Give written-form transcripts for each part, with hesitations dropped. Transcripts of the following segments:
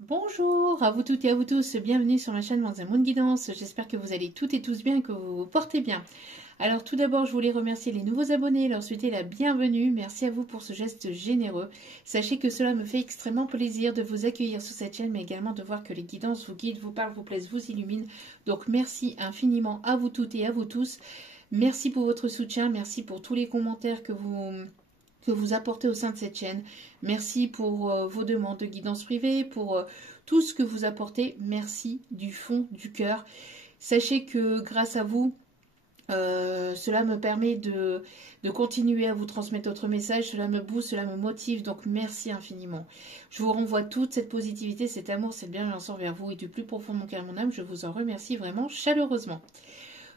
Bonjour à vous toutes et à vous tous, bienvenue sur ma chaîne Manza Moon Guidance. J'espère que vous allez toutes et tous bien et que vous vous portez bien. Alors tout d'abord, je voulais remercier les nouveaux abonnés et leur souhaiter la bienvenue. Merci à vous pour ce geste généreux. Sachez que cela me fait extrêmement plaisir de vous accueillir sur cette chaîne, mais également de voir que les guidances vous guident, vous parlent, vous plaisent, vous illuminent. Donc merci infiniment à vous toutes et à vous tous. Merci pour votre soutien, merci pour tous les commentaires que vous apportez au sein de cette chaîne. Merci pour vos demandes de guidance privée, pour tout ce que vous apportez. Merci du fond du cœur. Sachez que grâce à vous, cela me permet de continuer à vous transmettre votre message. Cela me booste, cela me motive. Donc merci infiniment. Je vous renvoie toute cette positivité, cet amour, cette bienveillance envers vous et du plus profond de mon cœur et de mon âme. Je vous en remercie vraiment chaleureusement.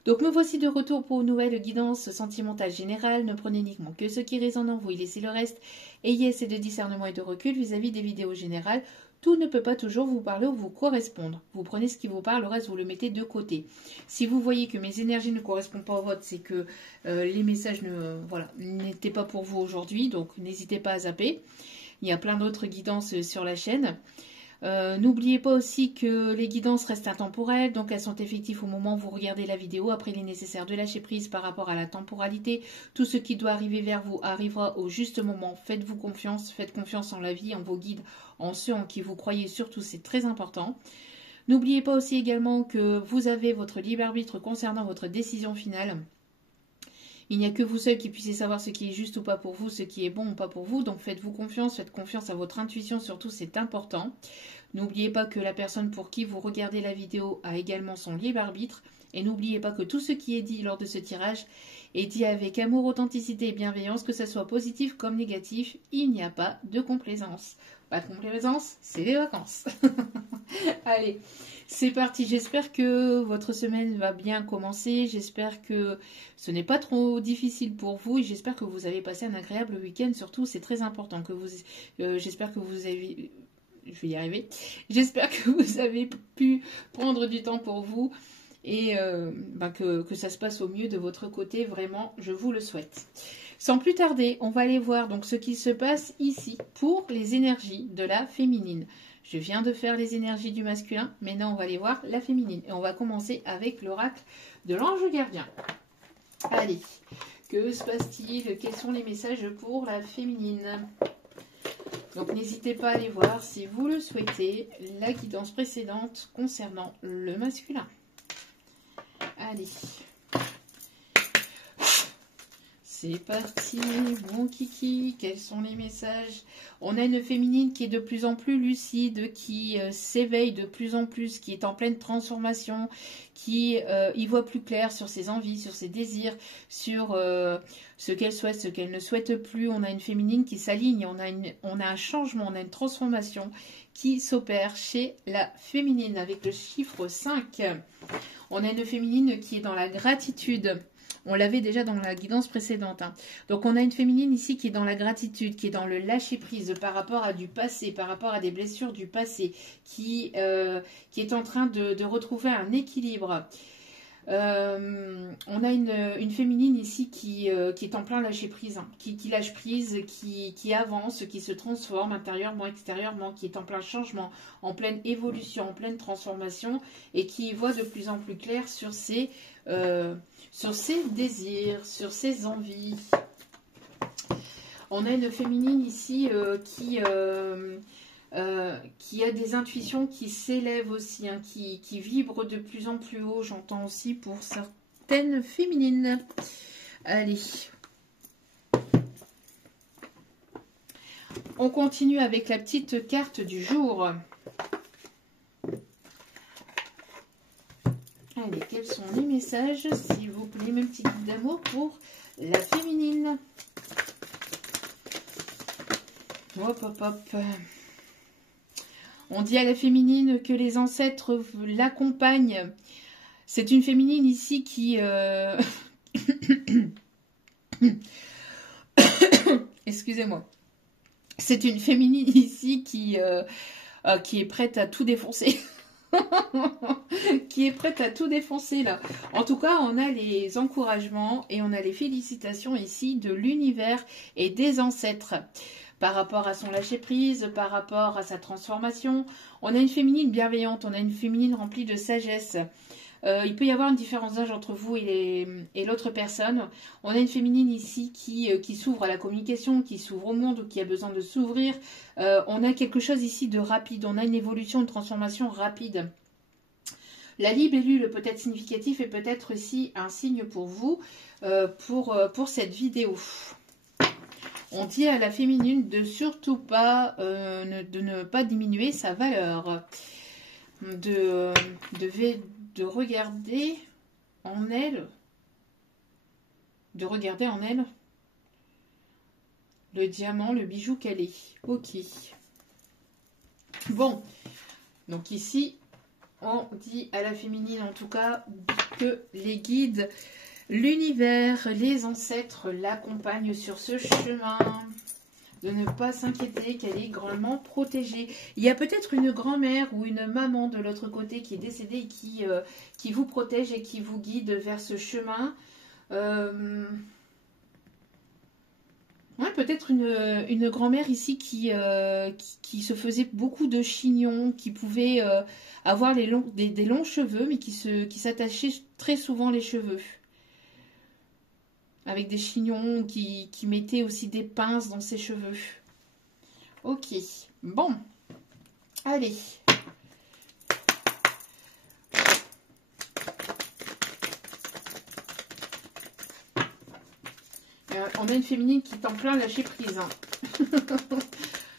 Donc me voici de retour pour une nouvelle guidance sentimentale générale. Ne prenez uniquement que ce qui résonne en vous et laissez le reste. Ayez assez de discernement et de recul vis-à-vis des vidéos générales. Tout ne peut pas toujours vous parler ou vous correspondre. Vous prenez ce qui vous parle, le reste vous le mettez de côté. Si vous voyez que mes énergies ne correspondent pas aux vôtres, c'est que les messages n'étaient pas pour vous aujourd'hui. Donc n'hésitez pas à zapper. Il y a plein d'autres guidances sur la chaîne. N'oubliez pas aussi que les guidances restent intemporelles, donc elles sont effectives au moment où vous regardez la vidéo. Après, il est nécessaire de lâcher prise par rapport à la temporalité. Tout ce qui doit arriver vers vous arrivera au juste moment. Faites-vous confiance, faites confiance en la vie, en vos guides, en ceux en qui vous croyez surtout, c'est très important. N'oubliez pas aussi également que vous avez votre libre arbitre concernant votre décision finale. Il n'y a que vous seul qui puissiez savoir ce qui est juste ou pas pour vous, ce qui est bon ou pas pour vous. Donc faites-vous confiance, faites confiance à votre intuition, surtout c'est important. N'oubliez pas que la personne pour qui vous regardez la vidéo a également son libre arbitre. Et n'oubliez pas que tout ce qui est dit lors de ce tirage est dit avec amour, authenticité et bienveillance, que ce soit positif comme négatif. Il n'y a pas de complaisance. Pas de complaisance, c'est les vacances. Allez, c'est parti. J'espère que votre semaine va bien commencer. J'espère que ce n'est pas trop difficile pour vous et j'espère que vous avez passé un agréable week-end. Surtout, c'est très important que j'espère que vous avez... Je vais y arriver. J'espère que vous avez pu prendre du temps pour vous et que ça se passe au mieux de votre côté. Vraiment, je vous le souhaite. Sans plus tarder, on va aller voir donc ce qui se passe ici pour les énergies de la féminine. Je viens de faire les énergies du masculin, maintenant on va aller voir la féminine. Et on va commencer avec l'oracle de l'ange gardien. Allez, que se passe-t-il? Quels sont les messages pour la féminine? Donc n'hésitez pas à aller voir si vous le souhaitez la guidance précédente concernant le masculin. Allez. C'est parti, mon kiki, quels sont les messages? On a une féminine qui est de plus en plus lucide, qui s'éveille de plus en plus, qui est en pleine transformation, qui y voit plus clair sur ses envies, sur ses désirs, sur ce qu'elle souhaite, ce qu'elle ne souhaite plus. On a une féminine qui s'aligne, on a un changement, on a une transformation qui s'opère chez la féminine avec le chiffre 5. On a une féminine qui est dans la gratitude. On l'avait déjà dans la guidance précédente. Donc, on a une féminine ici qui est dans la gratitude, qui est dans le lâcher-prise par rapport à du passé, par rapport à des blessures du passé, qui est en train de retrouver un équilibre. On a une féminine ici qui est en plein lâcher-prise, qui lâche prise, qui avance, qui se transforme intérieurement, extérieurement, qui est en plein changement, en pleine évolution, en pleine transformation et qui voit de plus en plus clair sur ses désirs, sur ses envies. On a une féminine ici qui a des intuitions qui s'élèvent aussi, qui vibrent de plus en plus haut. J'entends aussi pour certaines féminines. Allez. On continue avec la petite carte du jour. Allez, quels sont les messages, s'il vous plaît, mes petits guides d'amour pour la féminine? Hop, hop, hop. On dit à la féminine que les ancêtres l'accompagnent. C'est une féminine ici qui... Excusez-moi. C'est une féminine ici qui est prête à tout défoncer. Qui est prête à tout défoncer là. En tout cas, on a les encouragements et on a les félicitations ici de l'univers et des ancêtres. par rapport à son lâcher-prise, par rapport à sa transformation. On a une féminine bienveillante, on a une féminine remplie de sagesse. Il peut y avoir une différence d'âge entre vous et l'autre personne. On a une féminine ici qui s'ouvre à la communication, qui s'ouvre au monde, ou qui a besoin de s'ouvrir. On a quelque chose ici de rapide, on a une évolution, une transformation rapide. La libellule peut être significatif et peut-être aussi un signe pour vous, pour cette vidéo. On dit à la féminine de surtout pas, de ne pas diminuer sa valeur, de regarder en elle, le diamant, le bijou qu'elle est. Ok. Bon, donc ici, on dit à la féminine en tout cas que les guides, l'univers, les ancêtres l'accompagnent sur ce chemin. De ne pas s'inquiéter, qu'elle est grandement protégée. Il y a peut-être une grand-mère ou une maman de l'autre côté qui est décédée et qui vous protège et qui vous guide vers ce chemin. Ouais, peut-être une grand-mère ici qui se faisait beaucoup de chignons, qui pouvait avoir des longs cheveux, mais qui s'attachait très souvent les cheveux. Avec des chignons, qui mettaient aussi des pinces dans ses cheveux. Ok, bon, allez. On a une féminine qui est en plein lâcher prise. Hein.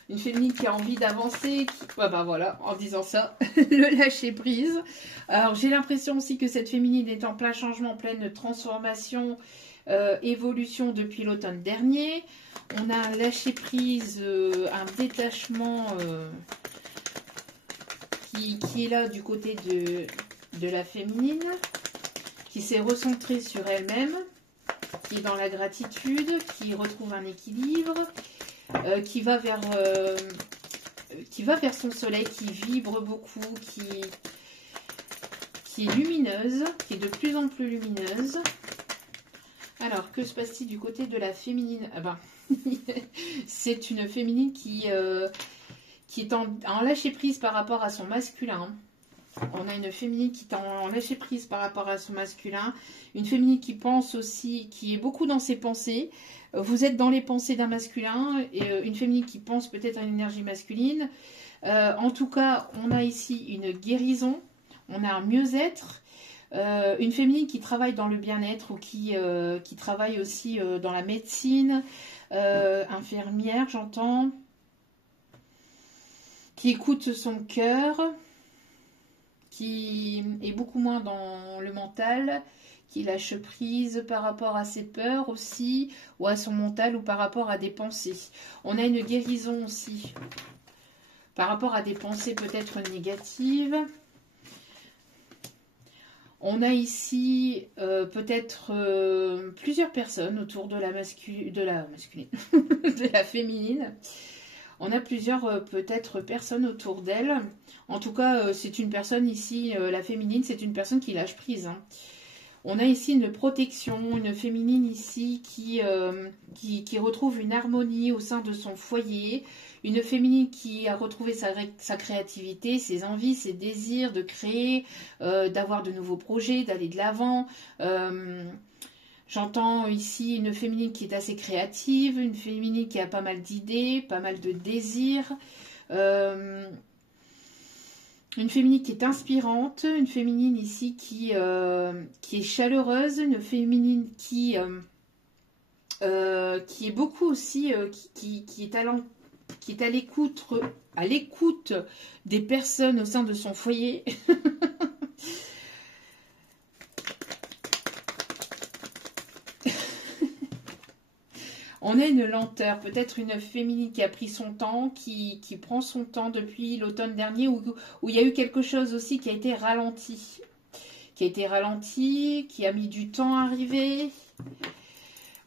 Une féminine qui a envie d'avancer. Ouais, bah voilà, en disant ça, le lâcher prise. Alors j'ai l'impression aussi que cette féminine est en plein changement, en pleine transformation. Évolution depuis l'automne dernier. On a un lâcher prise, un détachement qui est là du côté de la féminine, qui s'est recentrée sur elle-même, qui est dans la gratitude, qui retrouve un équilibre, qui va vers son soleil, qui vibre beaucoup, qui est lumineuse, qui est de plus en plus lumineuse. Alors, que se passe-t-il du côté de la féminine? Ah ben, c'est une féminine qui est en lâcher-prise par rapport à son masculin. On a une féminine qui est en lâcher-prise par rapport à son masculin. Une féminine qui pense aussi, qui est beaucoup dans ses pensées. Vous êtes dans les pensées d'un masculin. Et une féminine qui pense peut-être à une énergie masculine. En tout cas, on a ici une guérison. On a un mieux-être. Une féminine qui travaille dans le bien-être ou qui travaille aussi dans la médecine, infirmière, j'entends, qui écoute son cœur, qui est beaucoup moins dans le mental, qui lâche prise par rapport à ses peurs aussi, ou à son mental, ou par rapport à des pensées. On a une guérison aussi par rapport à des pensées peut-être négatives. On a ici peut-être plusieurs personnes autour de la masculine, de la féminine. On a plusieurs peut-être personnes autour d'elle. En tout cas, c'est une personne ici, la féminine, c'est une personne qui lâche prise. Hein. On a ici une protection, une féminine ici qui retrouve une harmonie au sein de son foyer. Une féminine qui a retrouvé sa créativité, ses envies, ses désirs de créer, d'avoir de nouveaux projets, d'aller de l'avant. J'entends ici une féminine qui est assez créative, une féminine qui a pas mal d'idées, pas mal de désirs. Une féminine qui est inspirante, une féminine ici qui est chaleureuse, une féminine qui est beaucoup aussi, qui est à l'écoute des personnes au sein de son foyer. On a une lenteur, peut-être une féminine qui a pris son temps, qui prend son temps depuis l'automne dernier, où il y a eu quelque chose aussi qui a été ralenti. Qui a mis du temps à arriver.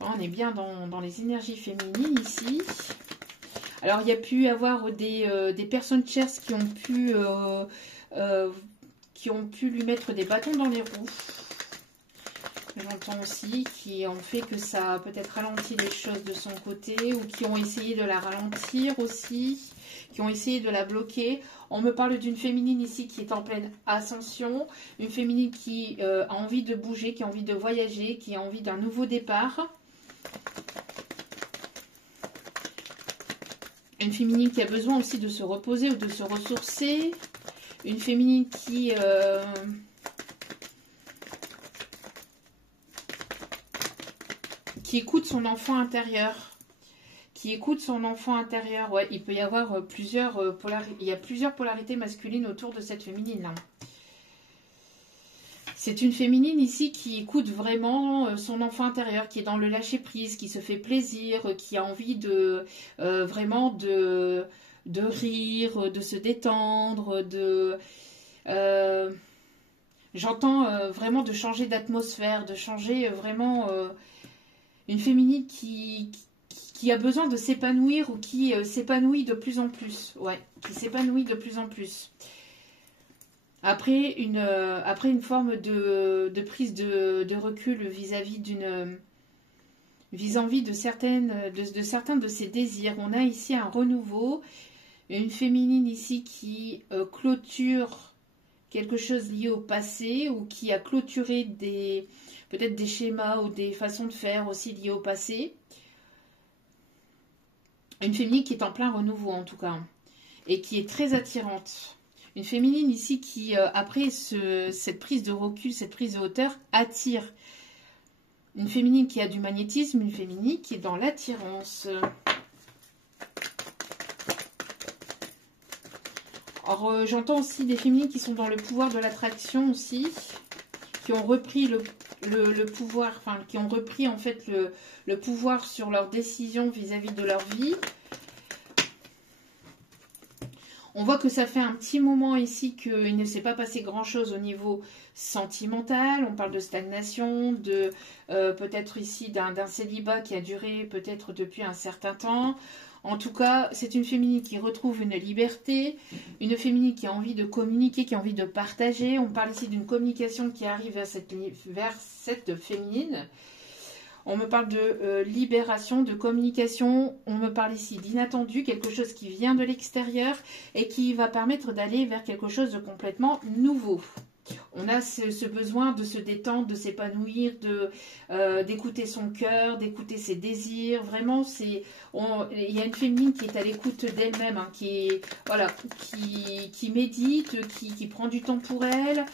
On est bien dans les énergies féminines ici. Alors, il y a pu y avoir des personnes chères qui ont pu lui mettre des bâtons dans les roues. j'entends aussi, qui ont fait que ça a peut-être ralenti les choses de son côté, ou qui ont essayé de la ralentir aussi, qui ont essayé de la bloquer. On me parle d'une féminine ici qui est en pleine ascension, une féminine qui a envie de bouger, qui a envie de voyager, qui a envie d'un nouveau départ. Une féminine qui a besoin aussi de se reposer ou de se ressourcer. Une féminine qui écoute son enfant intérieur. Qui écoute son enfant intérieur. Ouais, il peut y avoir plusieurs polarités masculines autour de cette féminine. C'est une féminine ici qui écoute vraiment son enfant intérieur, qui est dans le lâcher-prise, qui se fait plaisir, qui a envie de vraiment de rire, de se détendre, j'entends vraiment de changer d'atmosphère, de changer vraiment une féminine qui a besoin de s'épanouir ou qui s'épanouit de plus en plus. Ouais, qui s'épanouit de plus en plus. Après une forme de prise de recul vis-à-vis de certains de ses désirs. On a ici un renouveau, une féminine ici qui clôture quelque chose lié au passé ou qui a clôturé peut-être des schémas ou des façons de faire aussi liées au passé. Une féminine qui est en plein renouveau en tout cas et qui est très attirante. Une féminine ici qui, après cette prise de recul, cette prise de hauteur, attire. Une féminine qui a du magnétisme, une féminine qui est dans l'attirance. Alors, j'entends aussi des féminines qui sont dans le pouvoir de l'attraction aussi, qui ont repris le pouvoir, enfin, qui ont repris en fait le pouvoir sur leurs décisions vis-à-vis de leur vie. On voit que ça fait un petit moment ici qu'il ne s'est pas passé grand-chose au niveau sentimental. On parle de stagnation, de peut-être ici d'un célibat qui a duré peut-être depuis un certain temps. En tout cas, c'est une féminine qui retrouve une liberté, une féminine qui a envie de communiquer, qui a envie de partager. On parle ici d'une communication qui arrive vers cette féminine. On me parle de libération, de communication. On me parle ici d'inattendu, quelque chose qui vient de l'extérieur et qui va permettre d'aller vers quelque chose de complètement nouveau. On a ce besoin de se détendre, de s'épanouir, d'écouter son cœur, d'écouter ses désirs. Vraiment, il y a une féminine qui est à l'écoute d'elle-même, hein, qui médite, qui prend du temps pour elle,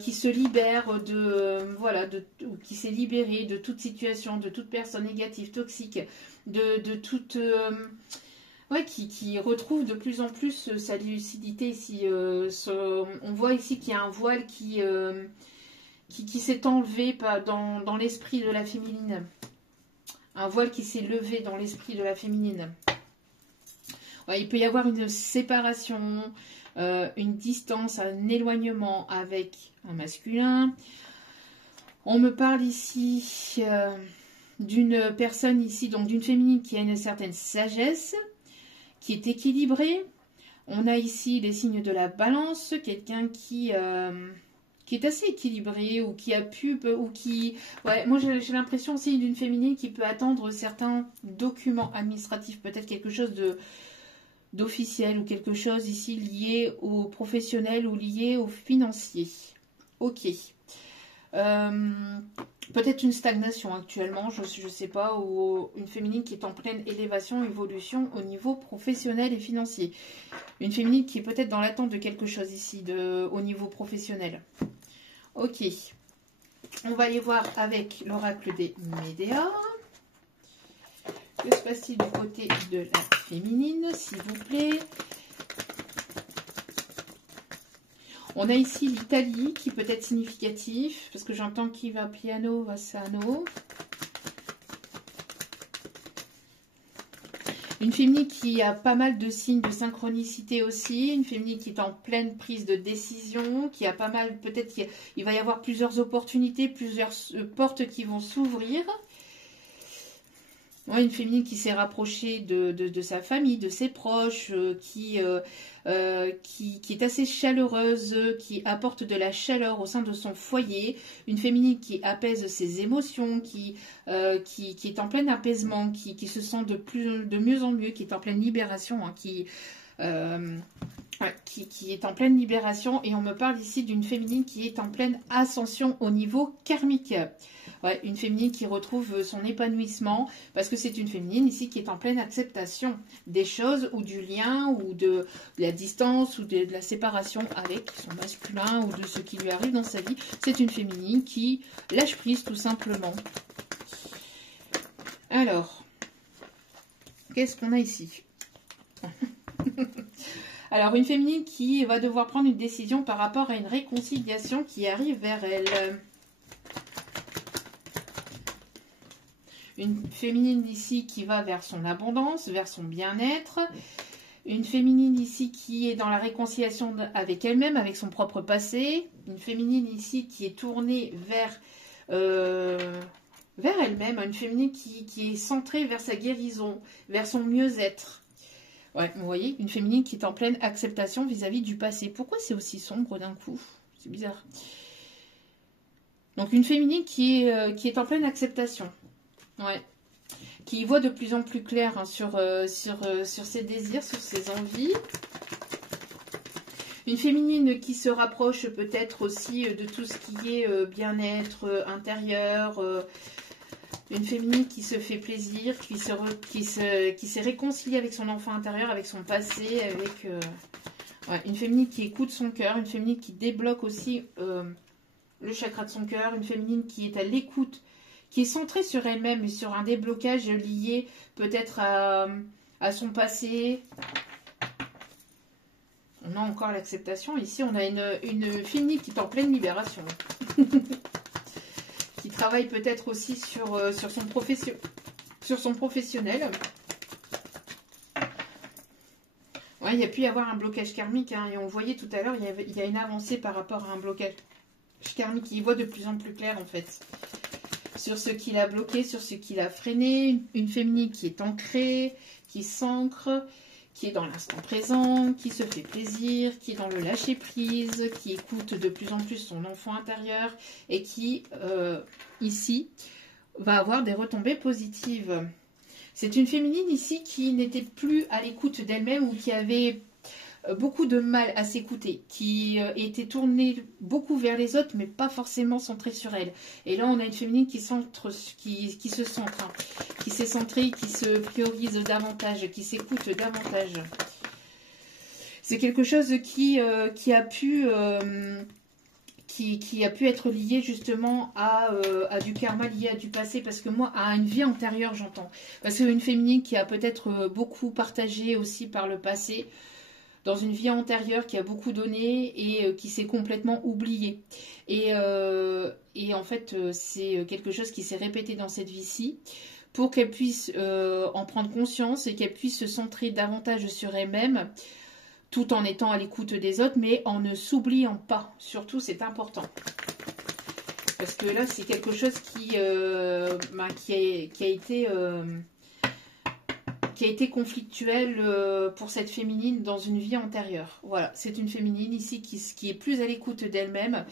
qui se libère qui s'est libérée de toute situation, de toute personne négative, toxique, de toute... Ouais, qui retrouve de plus en plus sa lucidité ici. On voit ici qu'il y a un voile qui s'est enlevé dans l'esprit de la féminine. Un voile qui s'est levé dans l'esprit de la féminine. Ouais, il peut y avoir une séparation, une distance, un éloignement avec un masculin. On me parle ici d'une personne ici, donc d'une féminine qui a une certaine sagesse, qui est équilibré. On a ici les signes de la balance, quelqu'un qui est assez équilibré ou qui a pu, ou qui... Ouais, moi j'ai l'impression aussi d'une féminine qui peut attendre certains documents administratifs, peut-être quelque chose d'officiel ou quelque chose ici lié au professionnel ou lié au financier. Ok. Peut-être une stagnation actuellement, je ne sais pas, ou une féminine qui est en pleine élévation, évolution au niveau professionnel et financier. Une féminine qui est peut-être dans l'attente de quelque chose ici, au niveau professionnel. Ok, on va aller voir avec l'oracle des Médéors. Que se passe-t-il du côté de la féminine, s'il vous plaît? On a ici l'Italie qui peut être significatif, parce que j'entends qui va piano, va sano. Une féminine qui a pas mal de signes de synchronicité aussi, une féminine qui est en pleine prise de décision, qui a pas mal, peut-être qu'il va y avoir plusieurs opportunités, plusieurs portes qui vont s'ouvrir. Ouais, une féminine qui s'est rapprochée de sa famille, de ses proches, qui est assez chaleureuse, qui apporte de la chaleur au sein de son foyer. Une féminine qui apaise ses émotions, qui est en plein apaisement, qui se sent de mieux en mieux, qui est en pleine libération, hein, qui est en pleine libération. Et on me parle ici d'une féminine qui est en pleine ascension au niveau karmique. Ouais, une féminine qui retrouve son épanouissement, parce que c'est une féminine ici qui est en pleine acceptation des choses, ou du lien, ou de la distance, ou de la séparation avec son masculin, ou de ce qui lui arrive dans sa vie. C'est une féminine qui lâche prise tout simplement. Alors, qu'est-ce qu'on a ici? Alors, une féminine qui va devoir prendre une décision par rapport à une réconciliation qui arrive vers elle. Une féminine ici qui va vers son abondance, vers son bien-être. Une féminine ici qui est dans la réconciliation avec elle-même, avec son propre passé. Une féminine ici qui est tournée vers elle-même. Une féminine qui est centrée vers sa guérison, vers son mieux-être. Ouais, vous voyez, une féminine qui est en pleine acceptation vis-à-vis du passé. Pourquoi c'est aussi sombre d'un coup? C'est bizarre. Donc une féminine qui est en pleine acceptation. Ouais. Qui voit de plus en plus clair, hein, sur ses désirs, sur ses envies. Une féminine qui se rapproche peut-être aussi de tout ce qui est bien-être intérieur. Une féminine qui se fait plaisir, qui s'est réconciliée avec son enfant intérieur, avec son passé, avec ouais, une féminine qui écoute son cœur, une féminine qui débloque aussi le chakra de son cœur, une féminine qui est à l'écoute, qui est centrée sur elle-même et sur un déblocage lié peut-être à son passé. On a encore l'acceptation. Ici, on a une féminine qui est en pleine libération. Qui travaille peut-être aussi sur son professionnel. Ouais, il y a pu y avoir un blocage karmique, hein, et on voyait tout à l'heure, il y a une avancée par rapport à un blocage karmique. Il voit de plus en plus clair, en fait, sur ce qu'il a bloqué, sur ce qu'il a freiné. Une féminine qui est ancrée, qui s'ancre, qui est dans l'instant présent, qui se fait plaisir, qui est dans le lâcher-prise, qui écoute de plus en plus son enfant intérieur et qui, ici, va avoir des retombées positives. C'est une féminine ici qui n'était plus à l'écoute d'elle-même ou qui avait beaucoup de mal à s'écouter, qui était tournée beaucoup vers les autres, mais pas forcément centrée sur elle. Et là, on a une féminine qui se centre, hein, qui s'est centrée, qui se priorise davantage, qui s'écoute davantage. C'est quelque chose qui a pu être lié justement à du karma, lié à du passé, parce que moi, à une vie antérieure, j'entends. Parce qu'une féminine qui a peut-être beaucoup partagé aussi par le passé, dans une vie antérieure, qui a beaucoup donné et qui s'est complètement oubliée. Et en fait, c'est quelque chose qui s'est répété dans cette vie-ci, pour qu'elle puisse en prendre conscience et qu'elle puisse se centrer davantage sur elle-même, tout en étant à l'écoute des autres, mais en ne s'oubliant pas. Surtout, c'est important. Parce que là, c'est quelque chose qui a été conflictuel pour cette féminine dans une vie antérieure. Voilà, c'est une féminine ici qui est plus à l'écoute d'elle-même,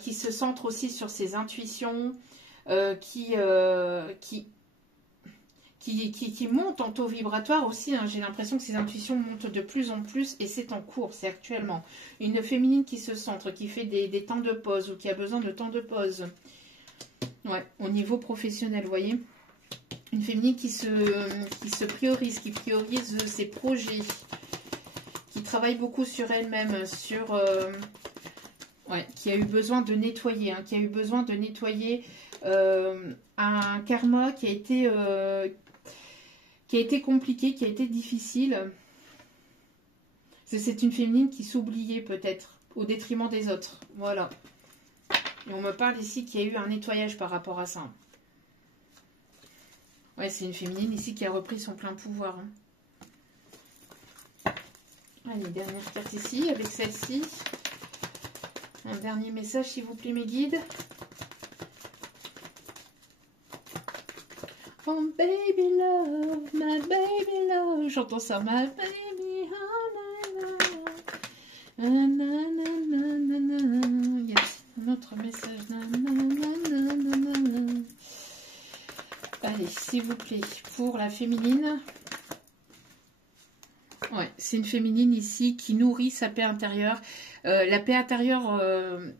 qui se centre aussi sur ses intuitions, qui monte en taux vibratoire aussi, hein. J'ai l'impression que ses intuitions montent de plus en plus et c'est en cours, c'est actuellement. Une féminine qui se centre, qui fait des temps de pause ou qui a besoin de temps de pause. Ouais, au niveau professionnel, vous voyez. Une féminine qui se priorise, qui priorise ses projets, qui travaille beaucoup sur elle-même, qui a eu besoin de nettoyer, hein, qui a eu besoin de nettoyer un karma qui a été compliqué, qui a été difficile. C'est une féminine qui s'oubliait peut-être au détriment des autres. Voilà. Et on me parle ici qu'il y a eu un nettoyage par rapport à ça. Ouais, c'est une féminine ici qui a repris son plein pouvoir. Hein. Allez, dernière carte ici, avec celle-ci. Un dernier message, s'il vous plaît, mes guides. Oh baby love, my baby love. J'entends ça, my baby, oh my love. Il y a un autre message. Allez, s'il vous plaît, pour la féminine. Ouais, c'est une féminine ici qui nourrit sa paix intérieure. La paix intérieure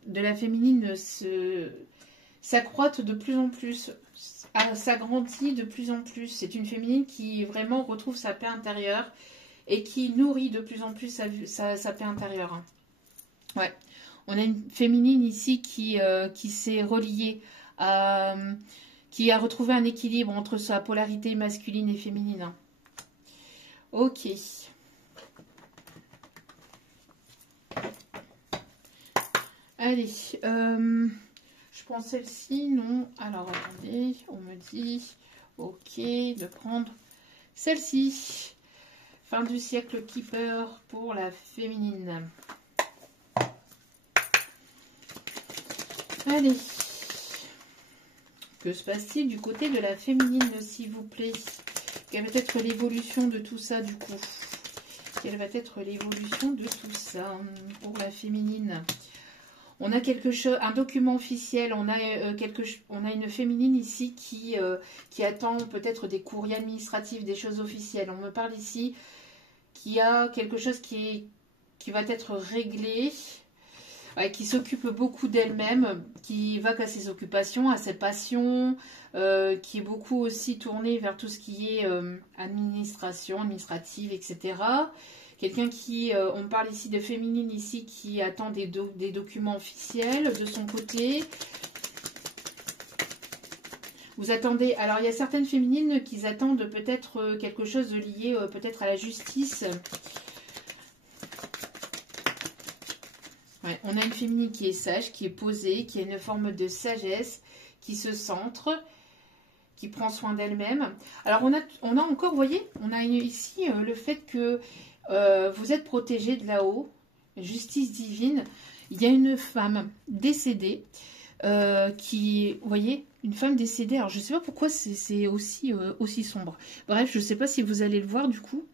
de la féminine s'accroît de plus en plus, s'agrandit de plus en plus. C'est une féminine qui vraiment retrouve sa paix intérieure et qui nourrit de plus en plus sa paix intérieure. Ouais, on a une féminine ici qui s'est reliée qui a retrouvé un équilibre entre sa polarité masculine et féminine. Ok. Allez, je prends celle-ci, non. Alors, attendez, on me dit, ok, de prendre celle-ci. Fin du siècle Keeper pour la féminine. Allez. Que se passe-t-il du côté de la féminine, s'il vous plaît? Quelle va être l'évolution de tout ça, du coup? Quelle va être l'évolution de tout ça pour la féminine? On a quelque chose, un document officiel, on a une féminine ici qui attend peut-être des courriers administratifs, des choses officielles. On me parle ici qu'il y a quelque chose qui va être réglé, ouais, qui s'occupe beaucoup d'elle-même, qui va qu'à ses occupations, à ses passions, qui est beaucoup aussi tournée vers tout ce qui est administrative, etc. Quelqu'un qui, on parle ici de féminine ici, qui attend des documents officiels de son côté. Vous attendez, alors il y a certaines féminines qui attendent peut-être quelque chose de lié peut-être à la justice. Ouais, on a une féminine qui est sage, qui est posée, qui a une forme de sagesse, qui se centre, qui prend soin d'elle-même. Alors on a encore, vous voyez, on a ici le fait que vous êtes protégé de là-haut, justice divine. Il y a une femme décédée qui, vous voyez, une femme décédée. Alors je ne sais pas pourquoi c'est aussi sombre. Bref, je ne sais pas si vous allez le voir du coup.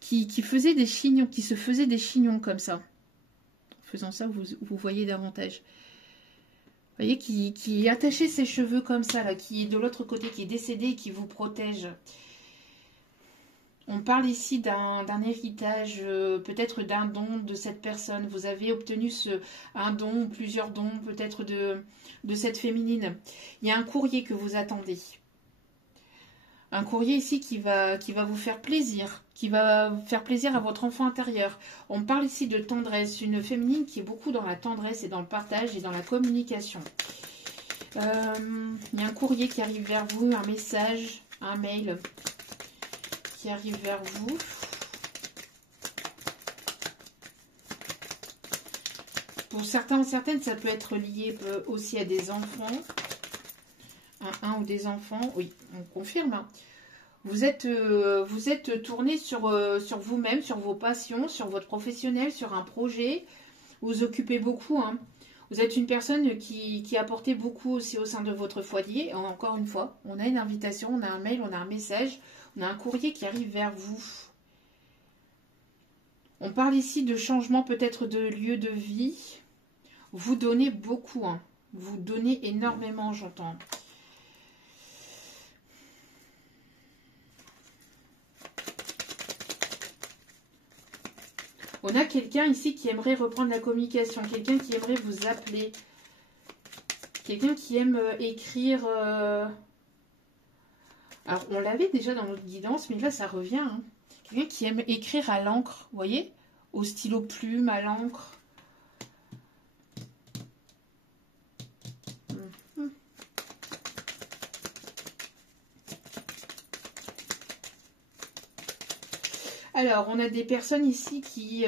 Qui faisait des chignons, qui se faisait des chignons comme ça. En faisant ça, vous voyez davantage. Vous voyez, qui attachait ses cheveux comme ça, là, qui est de l'autre côté, qui est décédé et qui vous protège. On parle ici d'un héritage, peut-être d'un don de cette personne. Vous avez obtenu un don ou plusieurs dons, peut-être de cette féminine. Il y a un courrier que vous attendez. Un courrier ici qui va vous faire plaisir, qui va faire plaisir à votre enfant intérieur. On parle ici de tendresse, une féminine qui est beaucoup dans la tendresse et dans le partage et dans la communication. Il y a un courrier qui arrive vers vous, un message, un mail qui arrive vers vous. Pour certains ou certaines, ça peut être lié aussi à des enfants. Un ou des enfants, oui, on confirme. Hein. Vous êtes tourné sur vous-même, sur vos passions, sur votre professionnel, sur un projet. Vous vous occupez beaucoup. Hein. Vous êtes une personne qui apportait beaucoup aussi au sein de votre foyer. Encore une fois, on a une invitation, on a un mail, on a un message, on a un courrier qui arrive vers vous. On parle ici de changement peut-être de lieu de vie. Vous donnez beaucoup. Hein. Vous donnez énormément, j'entends. On a quelqu'un ici qui aimerait reprendre la communication, quelqu'un qui aimerait vous appeler, quelqu'un qui aime écrire. Alors, on l'avait déjà dans notre guidance, mais là, ça revient. Hein. Quelqu'un qui aime écrire à l'encre, vous voyez, au stylo plume, à l'encre. Alors, on a des personnes ici qui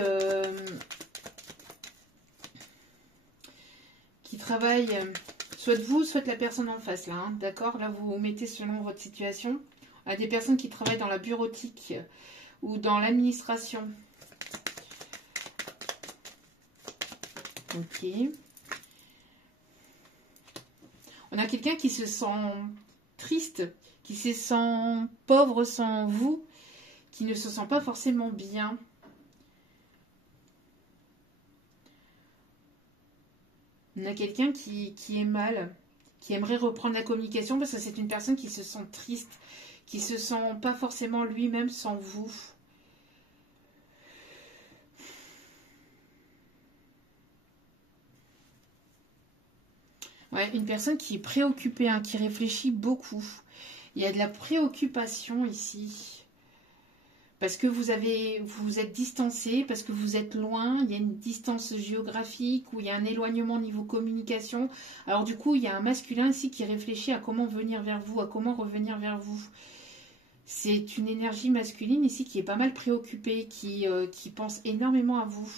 travaillent, soit vous, soit la personne en face, là, hein, d'accord? Là, vous vous mettez selon votre situation. On a des personnes qui travaillent dans la bureautique ou dans l'administration. Ok. On a quelqu'un qui se sent triste, qui se sent pauvre sans vous, qui ne se sent pas forcément bien. On a quelqu'un qui est mal, qui aimerait reprendre la communication parce que c'est une personne qui se sent triste, qui se sent pas forcément lui-même sans vous. Ouais, une personne qui est préoccupée, hein, qui réfléchit beaucoup. Il y a de la préoccupation ici. Parce que vous êtes distancé, parce que vous êtes loin, il y a une distance géographique ou il y a un éloignement au niveau communication. Alors du coup, il y a un masculin ici qui réfléchit à comment venir vers vous, à comment revenir vers vous. C'est une énergie masculine ici qui est pas mal préoccupée, qui pense énormément à vous.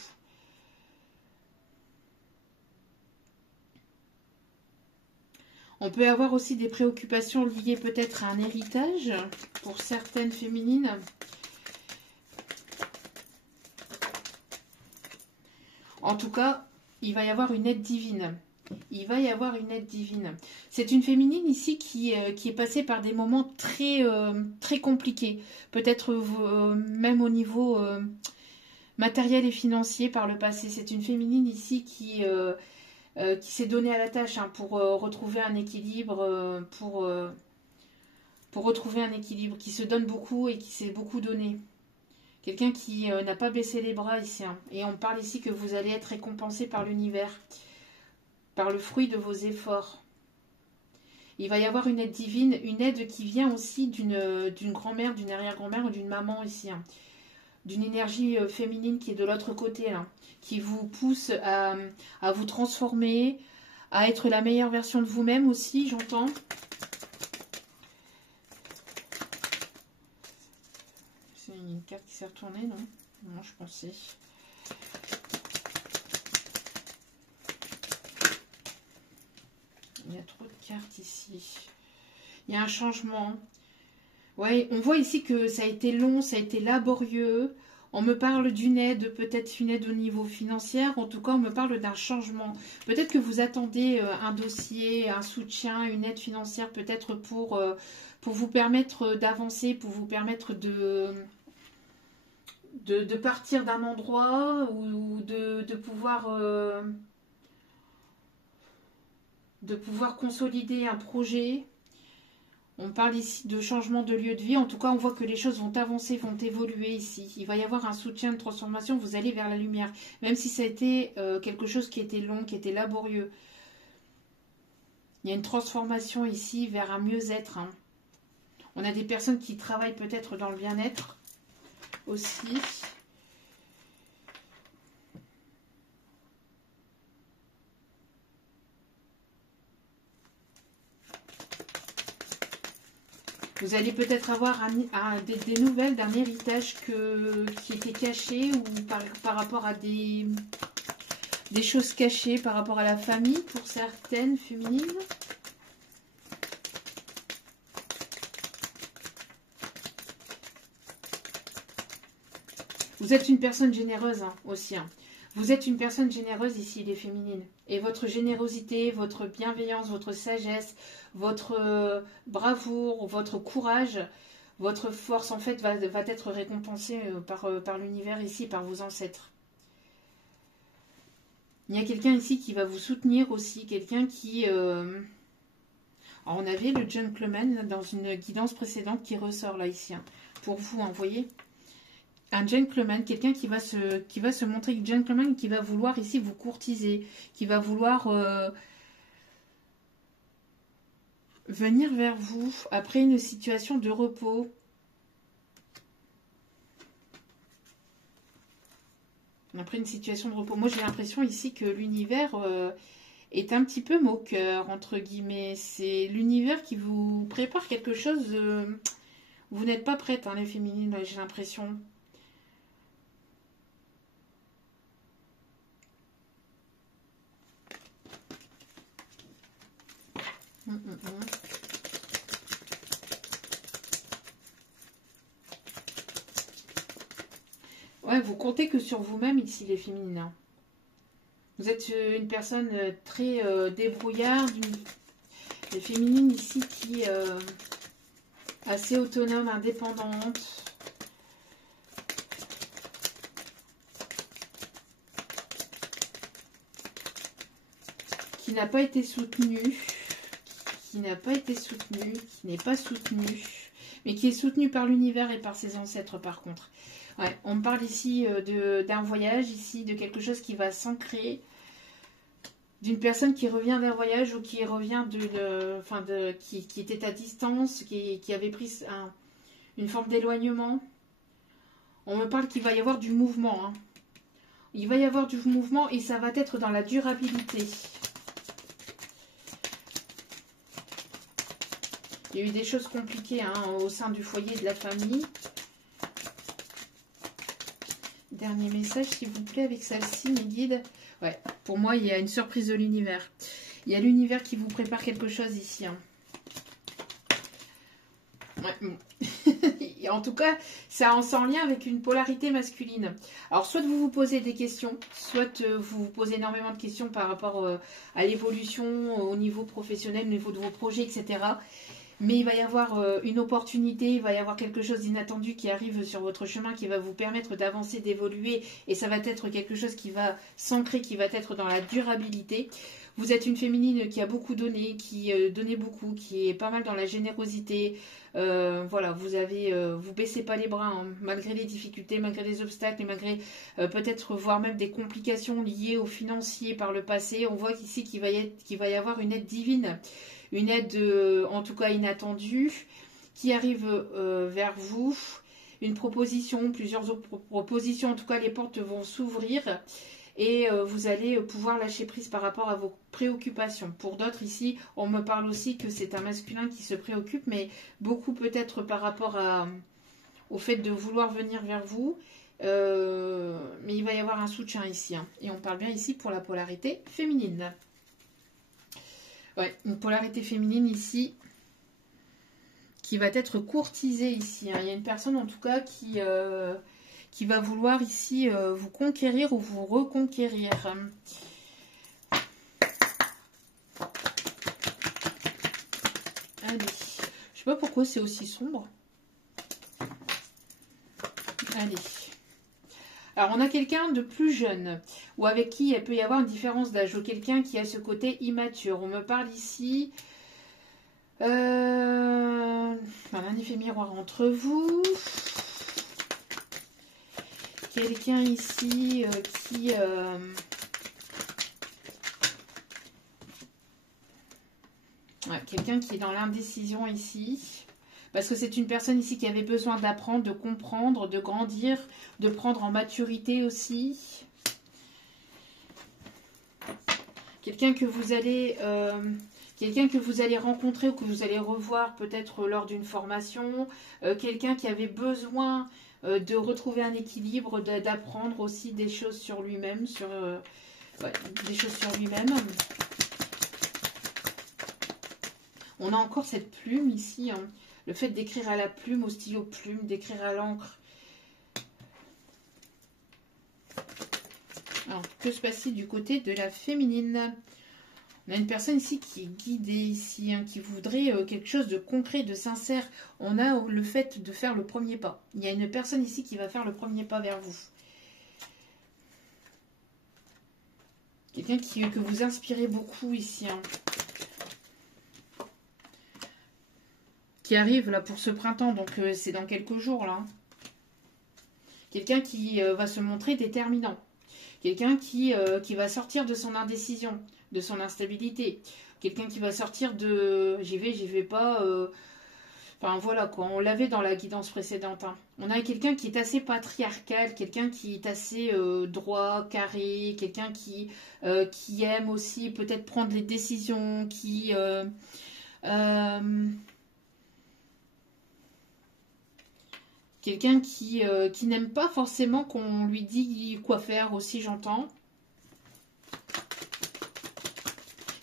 On peut avoir aussi des préoccupations liées peut-être à un héritage pour certaines féminines. En tout cas, il va y avoir une aide divine. Il va y avoir une aide divine. C'est une féminine ici qui est passée par des moments très compliqués. Peut-être même au niveau matériel et financier par le passé. C'est une féminine ici qui s'est donnée à la tâche, hein, pour retrouver un équilibre, pour retrouver un équilibre, qui se donne beaucoup et qui s'est beaucoup donné. Quelqu'un qui n'a pas baissé les bras ici, hein. Et on parle ici que vous allez être récompensé par l'univers, par le fruit de vos efforts. Il va y avoir une aide divine, une aide qui vient aussi d'une grand-mère, d'une arrière-grand-mère ou d'une maman ici, hein. D'une énergie féminine qui est de l'autre côté, hein, qui vous pousse à vous transformer, à être la meilleure version de vous-même aussi, j'entends. C'est une carte qui s'est retournée, non? Non, je pensais. Il y a trop de cartes ici. Il y a un changement. Ouais, on voit ici que ça a été long, ça a été laborieux. On me parle d'une aide, peut-être une aide au niveau financier. En tout cas, on me parle d'un changement. Peut-être que vous attendez un dossier, un soutien, une aide financière, peut-être pour vous permettre d'avancer, pour vous permettre de partir d'un endroit ou de pouvoir consolider un projet. On parle ici de changement de lieu de vie. En tout cas, on voit que les choses vont avancer, vont évoluer ici. Il va y avoir un soutien de transformation. Vous allez vers la lumière. Même si ça a été quelque chose qui était long, qui était laborieux. Il y a une transformation ici vers un mieux-être, hein. On a des personnes qui travaillent peut-être dans le bien-être aussi. Vous allez peut-être avoir des nouvelles d'un héritage qui était caché ou par rapport à des choses cachées, par rapport à la famille pour certaines féminines. Vous êtes une personne généreuse, hein, aussi, hein. Vous êtes une personne généreuse ici, les féminines. Et votre générosité, votre bienveillance, votre sagesse, votre bravoure, votre courage, votre force, en fait, va être récompensée par l'univers ici, par vos ancêtres. Il y a quelqu'un ici qui va vous soutenir aussi, quelqu'un qui... Alors, on avait le gentleman dans une guidance précédente qui ressort là, ici, hein, pour vous, hein, vous voyez ? Un gentleman, quelqu'un qui va se montrer gentleman, qui va vouloir ici vous courtiser, qui va vouloir venir vers vous après une situation de repos. Après une situation de repos. Moi, j'ai l'impression ici que l'univers est un petit peu moqueur, entre guillemets. C'est l'univers qui vous prépare quelque chose. Vous n'êtes pas prête, hein, les féminines, j'ai l'impression. Ouais, vous comptez que sur vous-même ici, les féminines, hein. Vous êtes une personne très débrouillarde, Les féminines ici qui assez autonomes, indépendantes. Qui n'a pas été soutenue. Qui n'a pas été soutenue. Qui n'est pas soutenue. Mais qui est soutenue par l'univers et par ses ancêtres par contre. Ouais, on me parle ici d'un voyage, ici de quelque chose qui va s'ancrer. D'une personne qui revient d'un voyage ou qui revient qui était à distance, qui avait pris une forme d'éloignement. On me parle qu'il va y avoir du mouvement. Hein. Il va y avoir du mouvement et ça va être dans la durabilité. Il y a eu des choses compliquées hein, au sein du foyer de la famille. Dernier message, s'il vous plaît, avec celle-ci, mes guides. Ouais, pour moi, il y a une surprise de l'univers. Il y a l'univers qui vous prépare quelque chose ici. Hein. Ouais. Et en tout cas, ça en lien avec une polarité masculine. Alors, soit vous vous posez des questions, soit vous vous posez énormément de questions par rapport à l'évolution au niveau professionnel, au niveau de vos projets, etc. Mais il va y avoir une opportunité, il va y avoir quelque chose d'inattendu qui arrive sur votre chemin, qui va vous permettre d'avancer, d'évoluer. Et ça va être quelque chose qui va s'ancrer, qui va être dans la durabilité. Vous êtes une féminine qui a beaucoup donné, qui donnait beaucoup, qui est pas mal dans la générosité. Voilà, vous baissez pas les bras, hein, malgré les difficultés, malgré les obstacles, et malgré peut-être voire même des complications liées aux financiers par le passé. On voit qu'ici qu'il va y avoir une aide divine. Une aide en tout cas inattendue qui arrive vers vous. Une proposition, plusieurs autres propositions. En tout cas, les portes vont s'ouvrir et vous allez pouvoir lâcher prise par rapport à vos préoccupations. Pour d'autres ici, on me parle aussi que c'est un masculin qui se préoccupe, mais beaucoup peut-être par rapport au fait de vouloir venir vers vous. Mais il va y avoir un soutien ici. Hein. Et on parle bien ici pour la polarité féminine. Ouais, une polarité féminine ici qui va être courtisée ici. Hein. Il y a une personne en tout cas qui va vouloir ici vous conquérir ou vous reconquérir. Allez, je sais pas pourquoi c'est aussi sombre. Allez. Alors, on a quelqu'un de plus jeune, ou avec qui il peut y avoir une différence d'âge, ou quelqu'un qui a ce côté immature. On me parle ici un effet miroir entre vous. Quelqu'un ici quelqu'un qui est dans l'indécision ici. Parce que c'est une personne ici qui avait besoin d'apprendre, de comprendre, de grandir, de prendre en maturité aussi. Quelqu'un que vous allez rencontrer ou que vous allez revoir peut-être lors d'une formation. Quelqu'un qui avait besoin de retrouver un équilibre, d'apprendre aussi des choses sur lui-même, des choses sur lui-même. On a encore cette plume ici, hein. Le fait d'écrire à la plume, au stylo plume, d'écrire à l'encre. Alors, que se passe-t-il du côté de la féminine? On a une personne ici qui est guidée ici, hein, qui voudrait quelque chose de concret, de sincère. On a le fait de faire le premier pas. Il y a une personne ici qui va faire le premier pas vers vous. Quelqu'un que vous inspirez beaucoup ici, hein. Qui arrive là pour ce printemps, donc c'est dans quelques jours là. Quelqu'un qui va se montrer déterminant. Quelqu'un qui va sortir de son indécision, de son instabilité. Quelqu'un qui va sortir de j'y vais pas. Enfin voilà quoi, on l'avait dans la guidance précédente. Hein. On a quelqu'un qui est assez patriarcal, quelqu'un qui est assez droit, carré, quelqu'un qui aime aussi peut-être prendre les décisions, quelqu'un qui n'aime pas forcément qu'on lui dise quoi faire aussi, j'entends.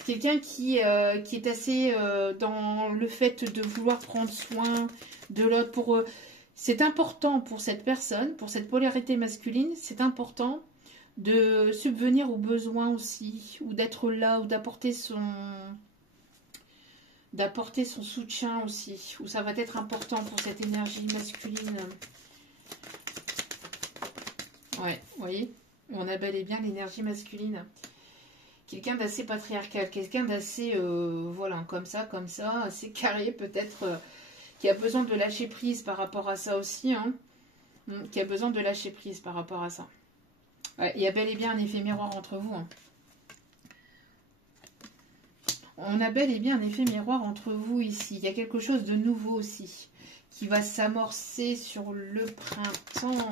Quelqu'un qui est assez dans le fait de vouloir prendre soin de l'autre. C'est important pour cette personne, pour cette polarité masculine, c'est important de subvenir aux besoins aussi, ou d'être là, ou d'apporter d'apporter son soutien aussi, ou ça va être important pour cette énergie masculine. Ouais, vous voyez, on a bel et bien l'énergie masculine. Quelqu'un d'assez patriarcal, quelqu'un d'assez, voilà, comme ça, assez carré peut-être, qui a besoin de lâcher prise par rapport à ça aussi, hein, qui a besoin de lâcher prise par rapport à ça. Ouais, il y a bel et bien un effet miroir entre vous, hein. On a bel et bien un effet miroir entre vous ici. Il y a quelque chose de nouveau aussi qui va s'amorcer sur le printemps.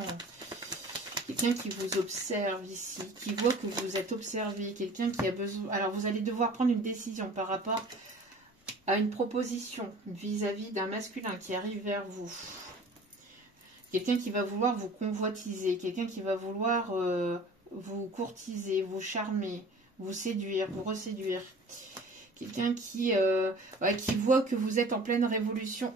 Quelqu'un qui vous observe ici, qui voit que vous êtes observé. Quelqu'un qui a besoin... Alors, vous allez devoir prendre une décision par rapport à une proposition vis-à-vis d'un masculin qui arrive vers vous. Quelqu'un qui va vouloir vous convoitiser. Quelqu'un qui va vouloir vous courtiser, vous charmer, vous séduire, vous reséduire. Quelqu'un qui voit que vous êtes en pleine révolution,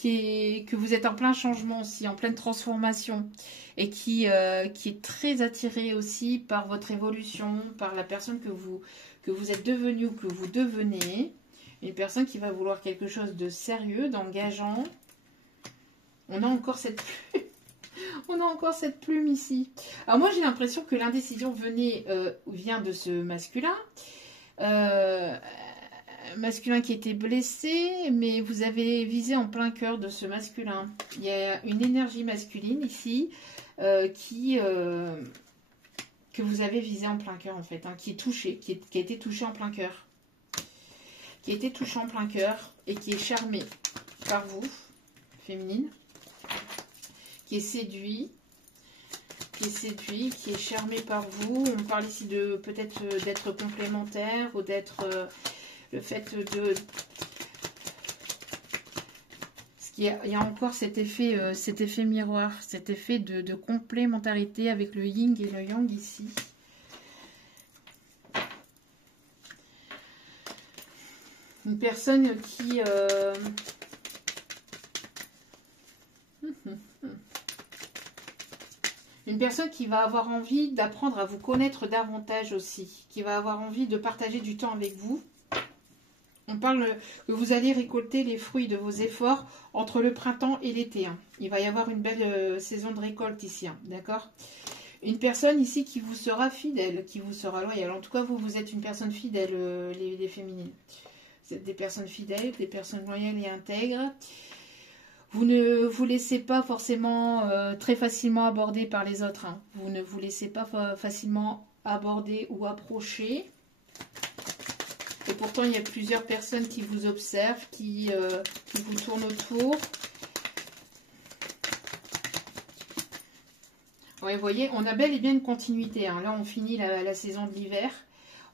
que vous êtes en plein changement aussi, en pleine transformation, et qui est très attiré aussi par votre évolution, par la personne que vous êtes devenu ou que vous devenez. Une personne qui va vouloir quelque chose de sérieux, d'engageant. On a encore cette plume. On a encore cette plume ici. Alors moi j'ai l'impression que l'indécision vient de ce masculin. Masculin qui était blessé, mais vous avez visé en plein cœur de ce masculin. Il y a une énergie masculine ici que vous avez visé en plein cœur en fait, hein, qui est touché, qui a été touché en plein cœur. Qui a été touché en plein cœur et qui est charmé par vous, féminine, qui est séduit. Qui est charmé par vous. On parle ici de peut-être d'être complémentaire ou d'être le fait de... Il y a encore cet effet miroir, cet effet de complémentarité avec le yin et le yang ici. Une personne qui... Une personne qui va avoir envie d'apprendre à vous connaître davantage aussi, qui va avoir envie de partager du temps avec vous. On parle que vous allez récolter les fruits de vos efforts entre le printemps et l'été, hein. Il va y avoir une belle saison de récolte ici, hein, d'accord? Une personne ici qui vous sera fidèle, qui vous sera loyale. En tout cas, vous êtes une personne fidèle, les féminines. Vous êtes des personnes fidèles, des personnes loyales et intègres. Vous ne vous laissez pas forcément très facilement aborder par les autres, hein. Vous ne vous laissez pas facilement aborder ou approcher. Et pourtant, il y a plusieurs personnes qui vous observent, qui vous tournent autour. Ouais, vous voyez, on a bel et bien une continuité, hein. Là, on finit la saison de l'hiver.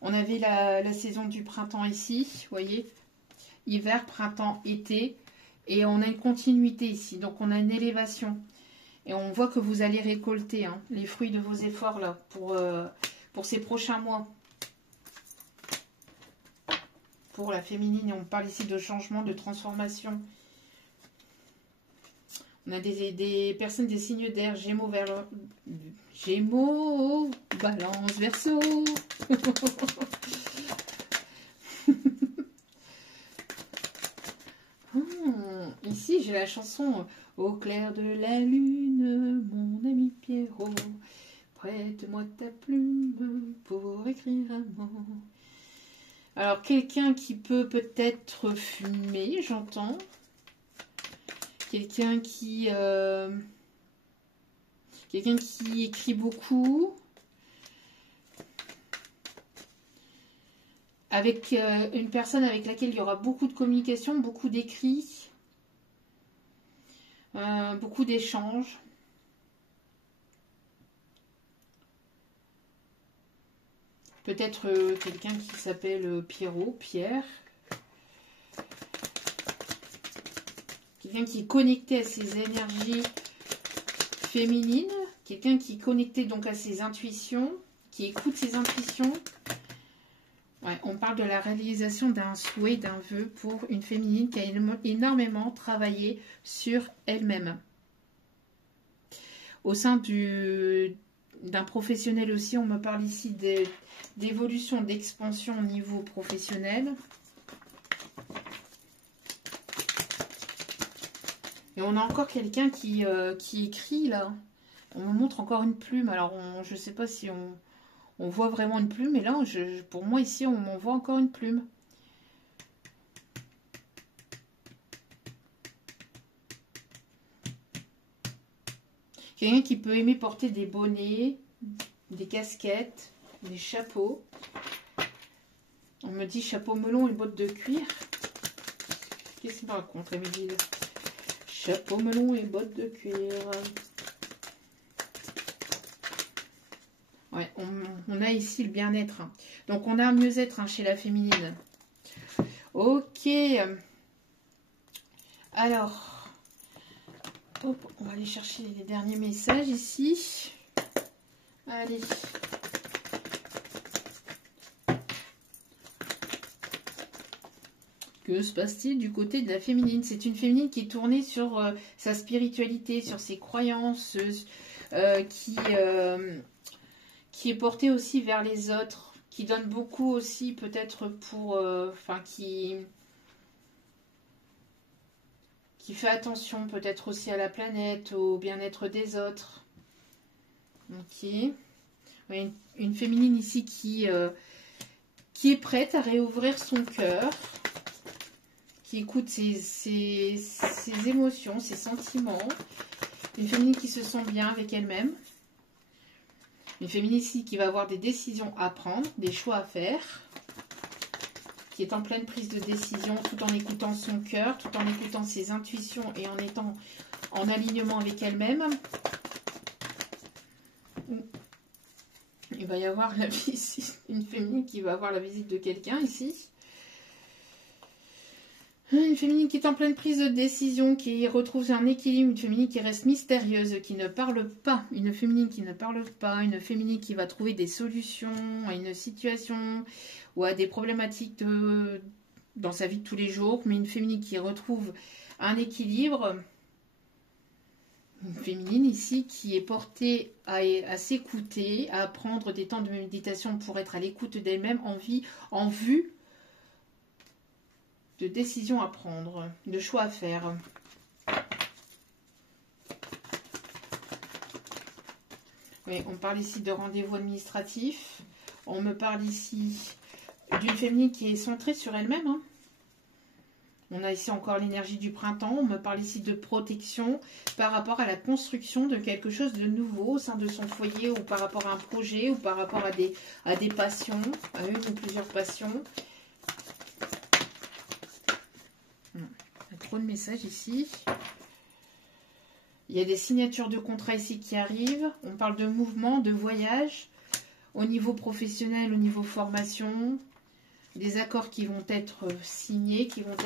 On avait la saison du printemps ici, vous voyez. Hiver, printemps, été. Et on a une continuité ici, donc on a une élévation. Et on voit que vous allez récolter, hein, les fruits de vos efforts là pour ces prochains mois. Pour la féminine, et on parle ici de changement, de transformation. On a des personnes des signes d'air, Gémeaux, Gémeaux, Balance, Verseau. Ici, j'ai la chanson Au clair de la lune, mon ami Pierrot, prête-moi ta plume pour écrire un mot. Alors, quelqu'un qui peut peut-être fumer, j'entends. Quelqu'un qui écrit beaucoup. Avec une personne avec laquelle il y aura beaucoup de communication, beaucoup d'écrits, beaucoup d'échanges. Peut-être quelqu'un qui s'appelle Pierrot, Pierre. Quelqu'un qui est connecté à ses énergies féminines. Quelqu'un qui est connecté donc à ses intuitions, qui écoute ses intuitions. Ouais, on parle de la réalisation d'un souhait, d'un vœu pour une féminine qui a énormément travaillé sur elle-même. Au sein d'un professionnel aussi, on me parle ici d'évolution, d'expansion au niveau professionnel. Et on a encore quelqu'un qui écrit là. On me montre encore une plume. Alors, je ne sais pas si on voit vraiment une plume. Mais là, pour moi, ici, on m'en voit encore une plume. Quelqu'un qui peut aimer porter des bonnets, des casquettes, des chapeaux. On me dit chapeau melon et bottes de cuir. Qu'est-ce qu'il me raconte, la Mégile? Chapeau melon et bottes de cuir. Ouais, on a ici le bien-être. Donc, on a un mieux-être chez la féminine. Ok. Alors, hop, on va aller chercher les derniers messages ici. Allez. Que se passe-t-il du côté de la féminine? C'est une féminine qui est tournée sur sa spiritualité, sur ses croyances, qui est portée aussi vers les autres, qui donne beaucoup aussi peut-être pour... qui fait attention peut-être aussi à la planète, au bien-être des autres. Ok. Oui, une féminine ici qui est prête à réouvrir son cœur, qui écoute ses émotions, ses sentiments. Une féminine qui se sent bien avec elle-même. Une féminine ici qui va avoir des décisions à prendre, des choix à faire, qui est en pleine prise de décision tout en écoutant son cœur, tout en écoutant ses intuitions et en étant en alignement avec elle-même. Il va y avoir une féminine qui va avoir la visite de quelqu'un ici. Une féminine qui est en pleine prise de décision, qui retrouve un équilibre, une féminine qui reste mystérieuse, qui ne parle pas, une féminine qui ne parle pas, une féminine qui va trouver des solutions à une situation ou à des problématiques dans sa vie de tous les jours, mais une féminine qui retrouve un équilibre. Une féminine ici qui est portée à s'écouter, à prendre des temps de méditation pour être à l'écoute d'elle-même en vue de décisions à prendre, de choix à faire. Oui, on parle ici de rendez-vous administratif. On me parle ici d'une féminine qui est centrée sur elle-même. On a ici encore l'énergie du printemps. On me parle ici de protection par rapport à la construction de quelque chose de nouveau au sein de son foyer, ou par rapport à un projet, ou par rapport à des passions, à une ou plusieurs passions. De messages ici. Il y a des signatures de contrats ici qui arrivent. On parle de mouvement, de voyage au niveau professionnel, au niveau formation. Des accords qui vont être signés, qui vont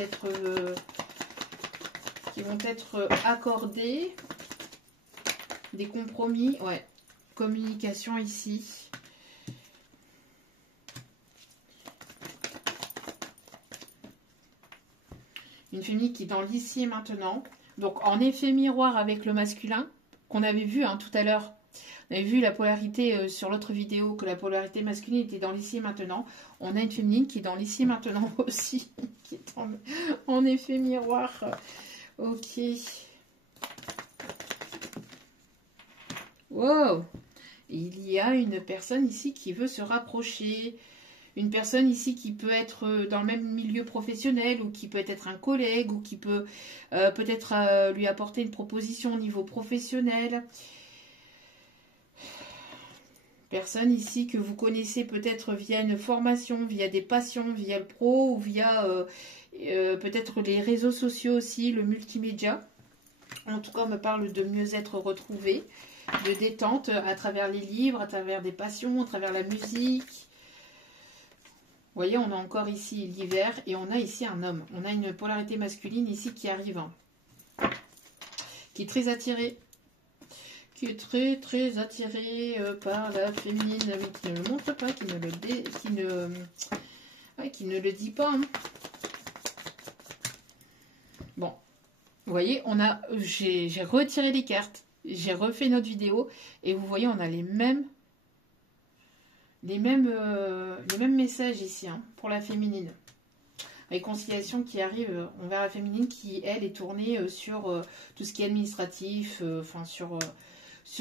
être accordés. Des compromis. Ouais. Communication ici. Une féminine qui est dans l'ici et maintenant. Donc, en effet miroir avec le masculin, qu'on avait vu tout à l'heure. On avait vu la polarité sur l'autre vidéo, que la polarité masculine était dans l'ici et maintenant. On a une féminine qui est dans l'ici et maintenant aussi, qui est en effet miroir. Ok. Wow. Il y a une personne ici qui veut se rapprocher. Une personne ici qui peut être dans le même milieu professionnel, ou qui peut être un collègue, ou qui peut peut-être lui apporter une proposition au niveau professionnel. Personne ici que vous connaissez peut-être via une formation, via des passions, via le pro, ou via peut-être les réseaux sociaux aussi, le multimédia. En tout cas, on me parle de mieux-être retrouvé, de détente à travers les livres, à travers des passions, à travers la musique. Vous voyez, on a encore ici l'hiver et on a ici un homme. On a une polarité masculine ici qui arrive, qui est très attirée. Qui est très très attirée par la féminine, mais qui ne le montre pas, qui ne le dit pas. Bon, vous voyez, j'ai retiré les cartes, j'ai refait notre vidéo et vous voyez, on a les mêmes messages ici pour la féminine. Réconciliation qui arrive envers la féminine qui, elle, est tournée sur tout ce qui est administratif, enfin sur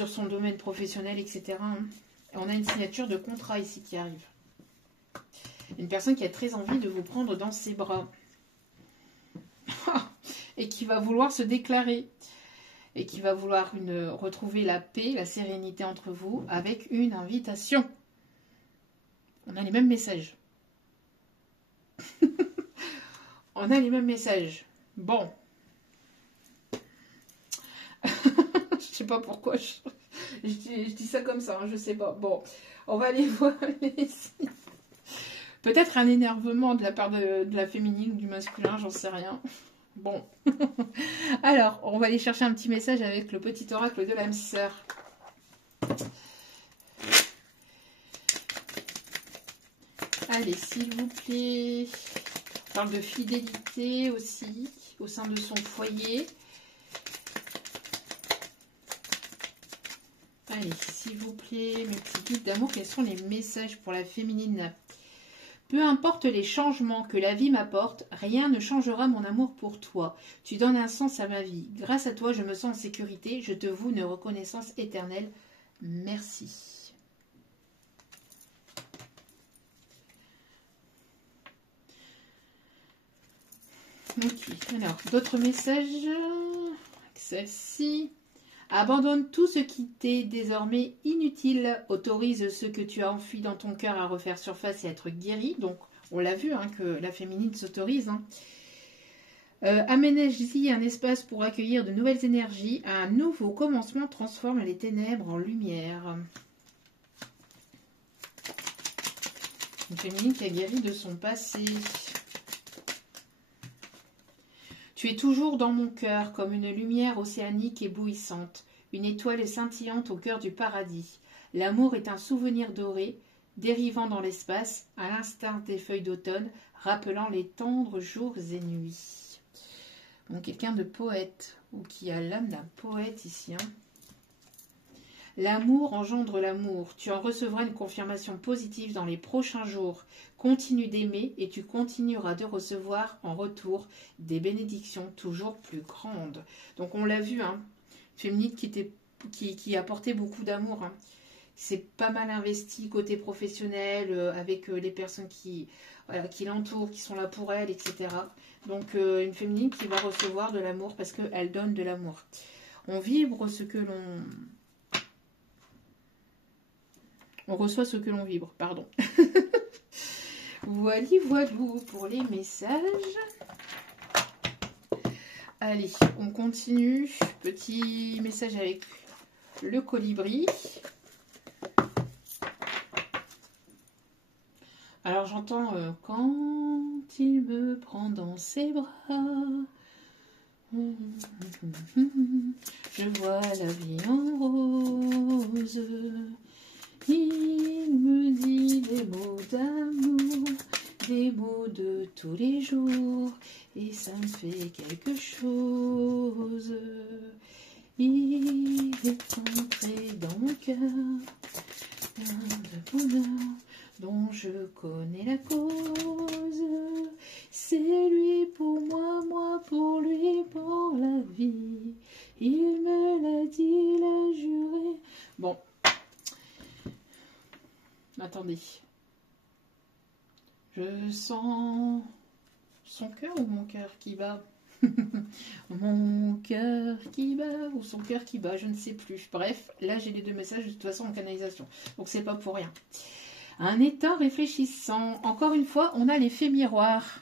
son domaine professionnel, etc. Hein. On a une signature de contrat ici qui arrive. Une personne qui a très envie de vous prendre dans ses bras. Et qui va vouloir se déclarer. Et qui va vouloir retrouver la paix, la sérénité entre vous avec une invitation. On a les mêmes messages. On a les mêmes messages. Bon. Je sais pas pourquoi je dis ça comme ça, hein, je sais pas. Bon, on va aller voir les signes. Peut-être un énervement de la part de la féminine ou du masculin, j'en sais rien. Bon. Alors, on va aller chercher un petit message avec le petit oracle de l'âme sœur. Allez, s'il vous plaît. On parle de fidélité aussi, au sein de son foyer. Allez, s'il vous plaît, mes petits guides d'amour, quels sont les messages pour la féminine? Peu importe les changements que la vie m'apporte, rien ne changera mon amour pour toi. Tu donnes un sens à ma vie. Grâce à toi, je me sens en sécurité. Je te voue une reconnaissance éternelle. Merci. Ok, alors, d'autres messages. Celle-ci. Abandonne tout ce qui t'est désormais inutile. Autorise ce que tu as enfui dans ton cœur à refaire surface et à être guéri. Donc, on l'a vu, hein, que la féminine s'autorise. Hein. Aménage-y un espace pour accueillir de nouvelles énergies. Un nouveau commencement transforme les ténèbres en lumière. Une féminine qui a guéri de son passé. Tu es toujours dans mon cœur, comme une lumière océanique éblouissante, une étoile scintillante au cœur du paradis. L'amour est un souvenir doré, dérivant dans l'espace, à l'instar des feuilles d'automne, rappelant les tendres jours et nuits. Bon, quelqu'un de poète, ou qui a l'âme d'un poète ici. Hein. L'amour engendre l'amour. Tu en recevras une confirmation positive dans les prochains jours. Continue d'aimer et tu continueras de recevoir en retour des bénédictions toujours plus grandes. Donc on l'a vu, hein, féminine qui apportait beaucoup d'amour. Hein. C'est pas mal investi côté professionnel, avec les personnes qui l'entourent, qui sont là pour elle, etc. Donc une féminine qui va recevoir de l'amour parce qu'elle donne de l'amour. On vibre ce que l'on... On reçoit ce que l'on vibre, pardon. Voilou pour les messages. Allez, on continue. Petit message avec le colibri. Alors j'entends quand il me prend dans ses bras, je vois la vie en rose. Il me dit des mots d'amour, des mots de tous les jours, et ça me fait quelque chose. Il est entré dans mon cœur, plein de bonheur dont je connais la cause. C'est lui pour moi, moi pour lui, pour la vie. Il me l'a dit, il a juré. Bon. Attendez. Je sens son cœur ou mon cœur qui bat? Mon cœur qui bat ou son cœur qui bat, je ne sais plus. Bref, là j'ai les deux messages de toute façon en canalisation. Donc c'est pas pour rien. Un état réfléchissant. Encore une fois, on a l'effet miroir.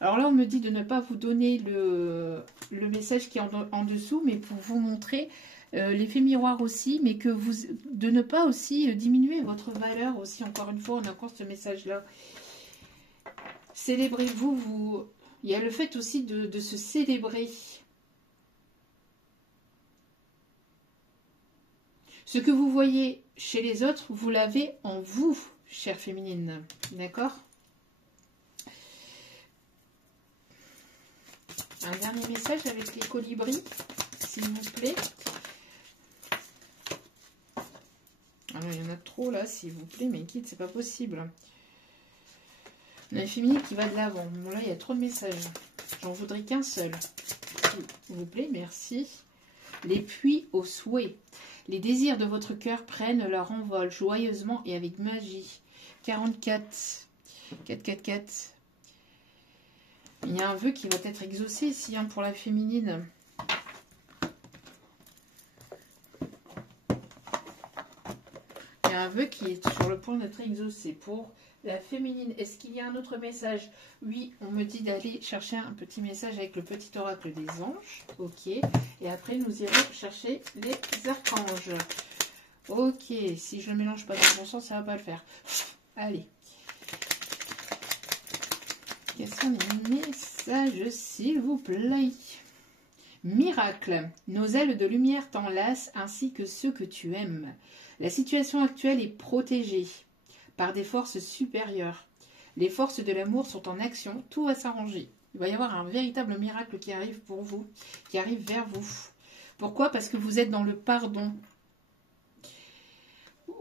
Alors là, on me dit de ne pas vous donner le message qui est en dessous, mais pour vous montrer l'effet miroir aussi, mais que de ne pas aussi diminuer votre valeur aussi. Encore une fois, on a encore ce message-là. Célébrez-vous. Il y a le fait aussi de se célébrer. Ce que vous voyez chez les autres, vous l'avez en vous, chère féminine. D'accord? Un dernier message avec les colibris, s'il vous plaît. Alors, il y en a trop là, s'il vous plaît, mais quitte, c'est pas possible. La féminine qui va de l'avant. Bon, là, il y a trop de messages. J'en voudrais qu'un seul. S'il vous plaît, merci. Les pluies au souhait. Les désirs de votre cœur prennent leur envol joyeusement et avec magie. 44. 4. Il y a un vœu qui va être exaucé ici hein, pour la féminine. Il y a un vœu qui est sur le point d'être exaucé pour la féminine. Est-ce qu'il y a un autre message? Oui, on me dit d'aller chercher un petit message avec le petit oracle des anges. Ok. Et après, nous irons chercher les archanges. Ok. Si je ne le mélange pas dans le bon sens, ça ne va pas le faire. Allez. Quels sont les messages, s'il vous plaît? Miracle. Nos ailes de lumière t'enlacent ainsi que ceux que tu aimes. La situation actuelle est protégée par des forces supérieures. Les forces de l'amour sont en action, tout va s'arranger. Il va y avoir un véritable miracle qui arrive pour vous, qui arrive vers vous. Pourquoi? Parce que vous êtes dans le pardon.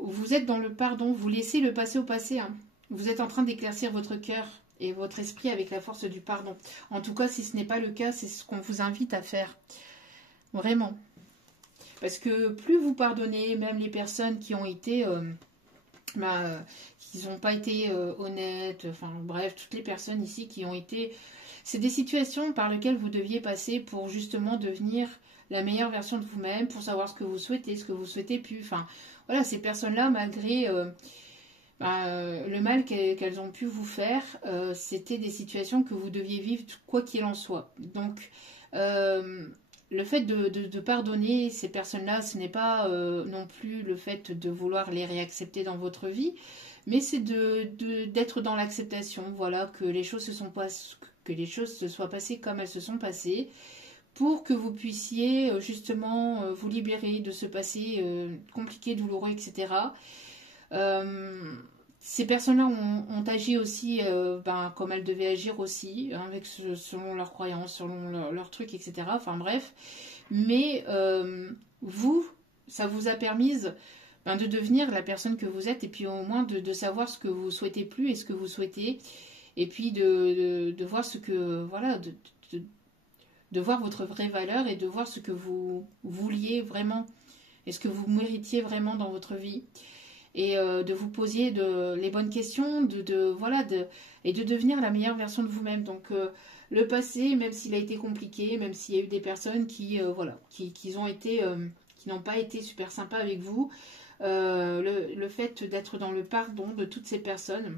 Vous êtes dans le pardon, vous laissez le passé au passé. Hein. Vous êtes en train d'éclaircir votre cœur et votre esprit avec la force du pardon. En tout cas, si ce n'est pas le cas, c'est ce qu'on vous invite à faire. Vraiment. Parce que plus vous pardonnez, même les personnes qui ont été... qui n'ont pas été honnêtes, enfin bref, toutes les personnes ici qui ont été... C'est des situations par lesquelles vous deviez passer pour justement devenir la meilleure version de vous-même, pour savoir ce que vous souhaitez, ce que vous souhaitez plus. Enfin, voilà, ces personnes-là, malgré le mal qu'elles ont pu vous faire, c'était des situations que vous deviez vivre quoi qu'il en soit. Donc, le fait de pardonner ces personnes-là, ce n'est pas non plus le fait de vouloir les réaccepter dans votre vie, mais c'est d'être dans l'acceptation, voilà, que les choses se soient passées comme elles se sont passées, pour que vous puissiez justement vous libérer de ce passé compliqué, douloureux, etc. Ces personnes-là ont agi aussi comme elles devaient agir aussi, hein, selon leurs croyances, selon leurs trucs, etc. Enfin bref. Mais vous, ça vous a permis de devenir la personne que vous êtes et puis au moins de savoir ce que vous souhaitez plus et ce que vous souhaitez. Et puis de voir ce que... Voilà, de voir votre vraie valeur et de voir ce que vous vouliez vraiment et ce que vous méritiez vraiment dans votre vie. Et de vous poser les bonnes questions, et de devenir la meilleure version de vous-même. Donc le passé, même s'il a été compliqué, même s'il y a eu des personnes qui n'ont pas été super sympas avec vous, le fait d'être dans le pardon de toutes ces personnes,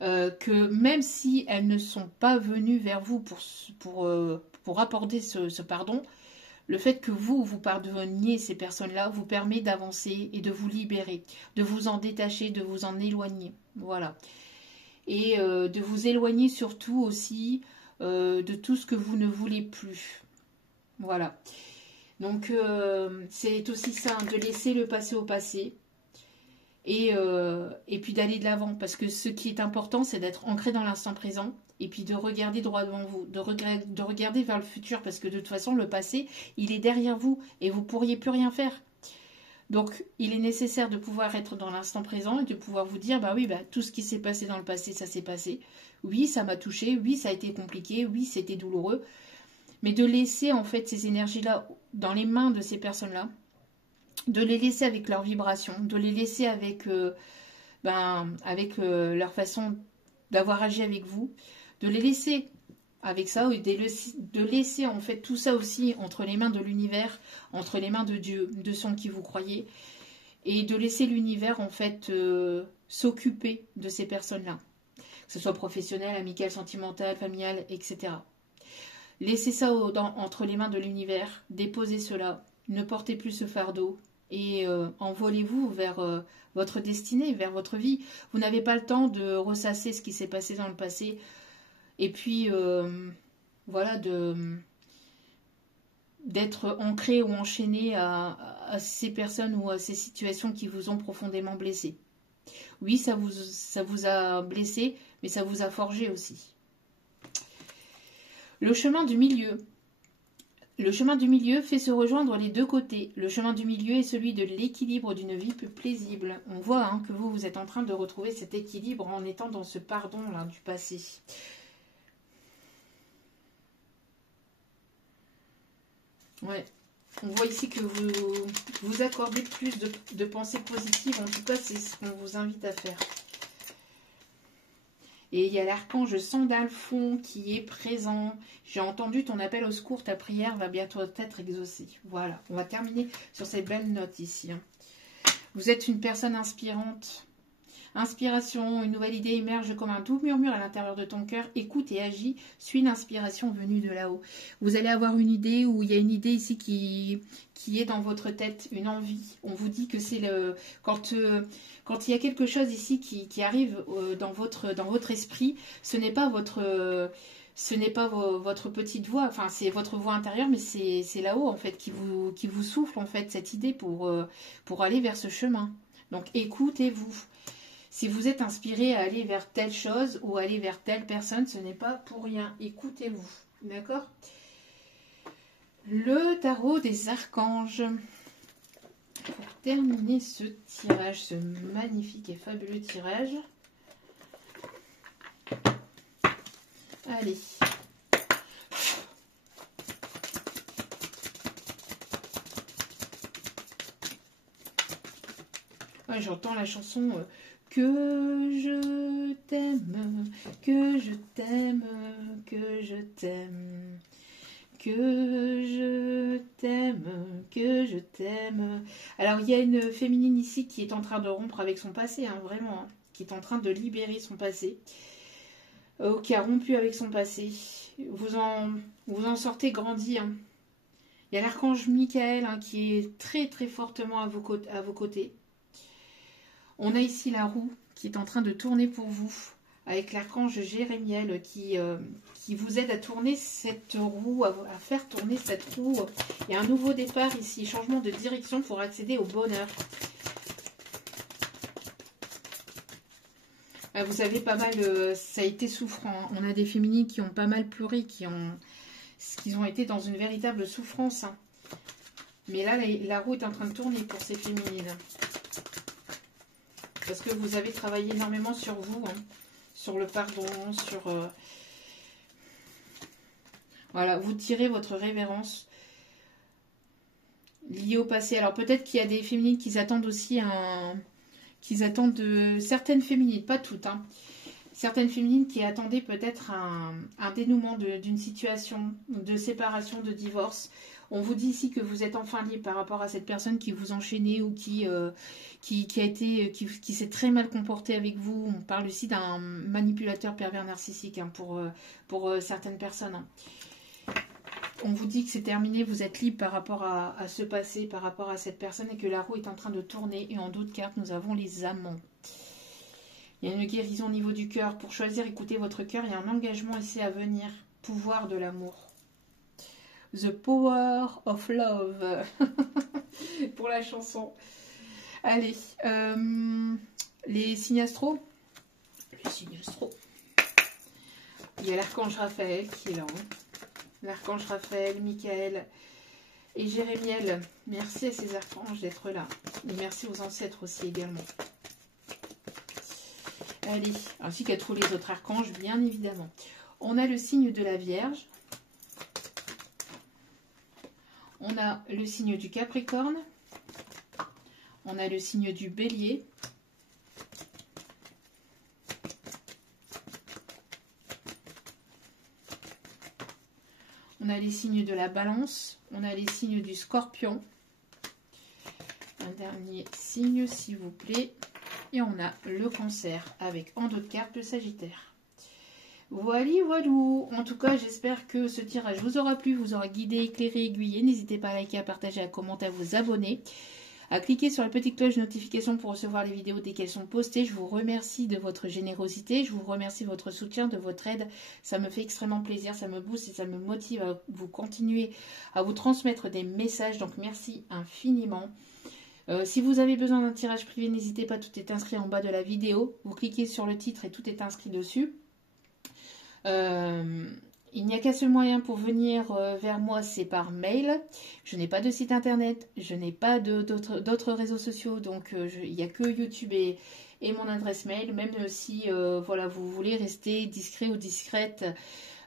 que même si elles ne sont pas venues vers vous pour apporter ce pardon, le fait que vous pardonniez ces personnes-là vous permet d'avancer et de vous libérer, de vous en détacher, de vous en éloigner. Voilà. Et de vous éloigner surtout aussi de tout ce que vous ne voulez plus. Voilà. Donc c'est aussi ça, de laisser le passé au passé. Et puis d'aller de l'avant. Parce que ce qui est important, c'est d'être ancré dans l'instant présent. Et puis de regarder droit devant vous, de regarder vers le futur, parce que de toute façon, le passé, il est derrière vous et vous ne pourriez plus rien faire. Donc, il est nécessaire de pouvoir être dans l'instant présent et de pouvoir vous dire, tout ce qui s'est passé dans le passé, ça s'est passé. Oui, ça m'a touché, oui, ça a été compliqué, oui, c'était douloureux. Mais de laisser, en fait, ces énergies-là dans les mains de ces personnes-là, de les laisser avec leurs vibrations, de les laisser avec leur façon d'avoir agi avec vous, de les laisser avec ça, de laisser en fait tout ça aussi entre les mains de l'univers, entre les mains de Dieu, de son qui vous croyez, et de laisser l'univers en fait s'occuper de ces personnes-là, que ce soit professionnel, amical, sentimental, familial, etc. Laissez ça entre les mains de l'univers, déposez cela, ne portez plus ce fardeau, et envolez-vous vers votre destinée, vers votre vie. Vous n'avez pas le temps de ressasser ce qui s'est passé dans le passé, et puis d'être ancré ou enchaîné à ces personnes ou à ces situations qui vous ont profondément blessé. Oui, ça vous a blessé, mais ça vous a forgé aussi. Le chemin du milieu. Le chemin du milieu fait se rejoindre les deux côtés. Le chemin du milieu est celui de l'équilibre d'une vie plus paisible. On voit hein, que vous êtes en train de retrouver cet équilibre en étant dans ce pardon là, du passé. Ouais. On voit ici que vous accordez plus de pensées positives. En tout cas, c'est ce qu'on vous invite à faire. Et il y a l'archange Sandalphon qui est présent. J'ai entendu ton appel au secours, ta prière va bientôt être exaucée. Voilà, on va terminer sur cette belle note ici. Hein. Vous êtes une personne inspirante. Inspiration, une nouvelle idée émerge comme un doux murmure à l'intérieur de ton cœur. Écoute et agis, suis l'inspiration venue de là-haut. Vous allez avoir une idée ou il y a une idée ici qui est dans votre tête, une envie. On vous dit que c'est le quand il y a quelque chose ici qui arrive dans votre esprit, ce n'est pas votre petite voix, enfin c'est votre voix intérieure, mais c'est là-haut en fait qui vous souffle en fait cette idée pour aller vers ce chemin. Donc écoutez-vous. Si vous êtes inspiré à aller vers telle chose ou aller vers telle personne, ce n'est pas pour rien. Écoutez-vous. D'accord? Le tarot des archanges. Pour terminer ce tirage, ce magnifique et fabuleux tirage. Allez. Ouais, j'entends la chanson... Que je t'aime, que je t'aime, que je t'aime, que je t'aime, que je t'aime. Alors, il y a une féminine ici qui est en train de rompre avec son passé, hein, vraiment, hein, qui est en train de libérer son passé, qui a rompu avec son passé. Vous en sortez grandi. Hein. Il y a l'archange Michael hein, qui est très très fortement à vos côtés. On a ici la roue qui est en train de tourner pour vous, avec l'archange Jérémiel qui vous aide à tourner cette roue, à faire tourner cette roue. Il y a un nouveau départ ici, changement de direction pour accéder au bonheur. Vous avez pas mal, ça a été souffrant. On a des féminines qui ont pas mal pleuré, qui ont été dans une véritable souffrance. Hein. Mais là, la roue est en train de tourner pour ces féminines. Parce que vous avez travaillé énormément sur vous, hein, sur le pardon, sur... Voilà, vous tirez votre révérence liée au passé. Alors peut-être qu'il y a des féminines qui attendent aussi de certaines féminines, pas toutes, hein. Certaines féminines qui attendaient peut-être un dénouement d'une situation de séparation, de divorce. On vous dit ici que vous êtes enfin libre par rapport à cette personne qui vous enchaînait ou qui s'est très mal comporté avec vous. On parle ici d'un manipulateur pervers narcissique hein, pour certaines personnes. Hein. On vous dit que c'est terminé, vous êtes libre par rapport à ce passé, par rapport à cette personne et que la roue est en train de tourner. Et en d'autres cartes, nous avons les amants. Il y a une guérison au niveau du cœur. Pour choisir, écoutez votre cœur. Il y a un engagement ici à venir. Pouvoir de l'amour. The Power of Love. Pour la chanson. Allez. Les signes astro. Les signes astro. Il y a l'archange Raphaël qui est là. L'archange Raphaël, Michael et Jérémiel. Merci à ces archanges d'être là. Et merci aux ancêtres aussi également. Allez, ainsi qu'à tous les autres archanges, bien évidemment. On a le signe de la Vierge. On a le signe du Capricorne. On a le signe du Bélier. On a les signes de la Balance. On a les signes du Scorpion. Un dernier signe, s'il vous plaît. Et on a le Cancer avec en d'autres cartes le Sagittaire. Voilà, voilou. En tout cas, j'espère que ce tirage vous aura plu, vous aura guidé, éclairé, aiguillé. N'hésitez pas à liker, à partager, à commenter, à vous abonner, à cliquer sur la petite cloche de notification pour recevoir les vidéos dès qu'elles sont postées. Je vous remercie de votre générosité, je vous remercie de votre soutien, de votre aide. Ça me fait extrêmement plaisir, ça me booste et ça me motive à vous continuer à vous transmettre des messages. Donc merci infiniment. Si vous avez besoin d'un tirage privé, n'hésitez pas, tout est inscrit en bas de la vidéo. Vous cliquez sur le titre et tout est inscrit dessus. Il n'y a qu'un seul moyen pour venir vers moi, c'est par mail. Je n'ai pas de site internet, je n'ai pas d'autres réseaux sociaux, donc il n'y a que YouTube et mon adresse mail. Même si voilà, vous voulez rester discret ou discrète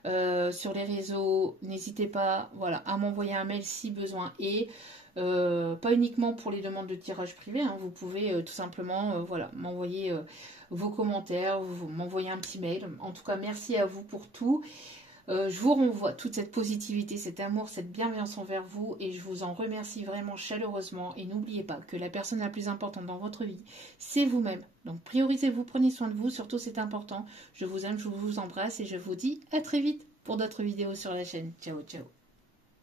sur les réseaux, n'hésitez pas voilà, à m'envoyer un mail si besoin est. Pas uniquement pour les demandes de tirage privé, hein, vous pouvez tout simplement voilà, m'envoyer vos commentaires, m'envoyer un petit mail. En tout cas, merci à vous pour tout. Je vous renvoie toute cette positivité, cet amour, cette bienveillance envers vous et je vous en remercie vraiment chaleureusement. Et n'oubliez pas que la personne la plus importante dans votre vie, c'est vous-même. Donc priorisez-vous, prenez soin de vous, surtout c'est important. Je vous aime, je vous embrasse et je vous dis à très vite pour d'autres vidéos sur la chaîne. Ciao, ciao.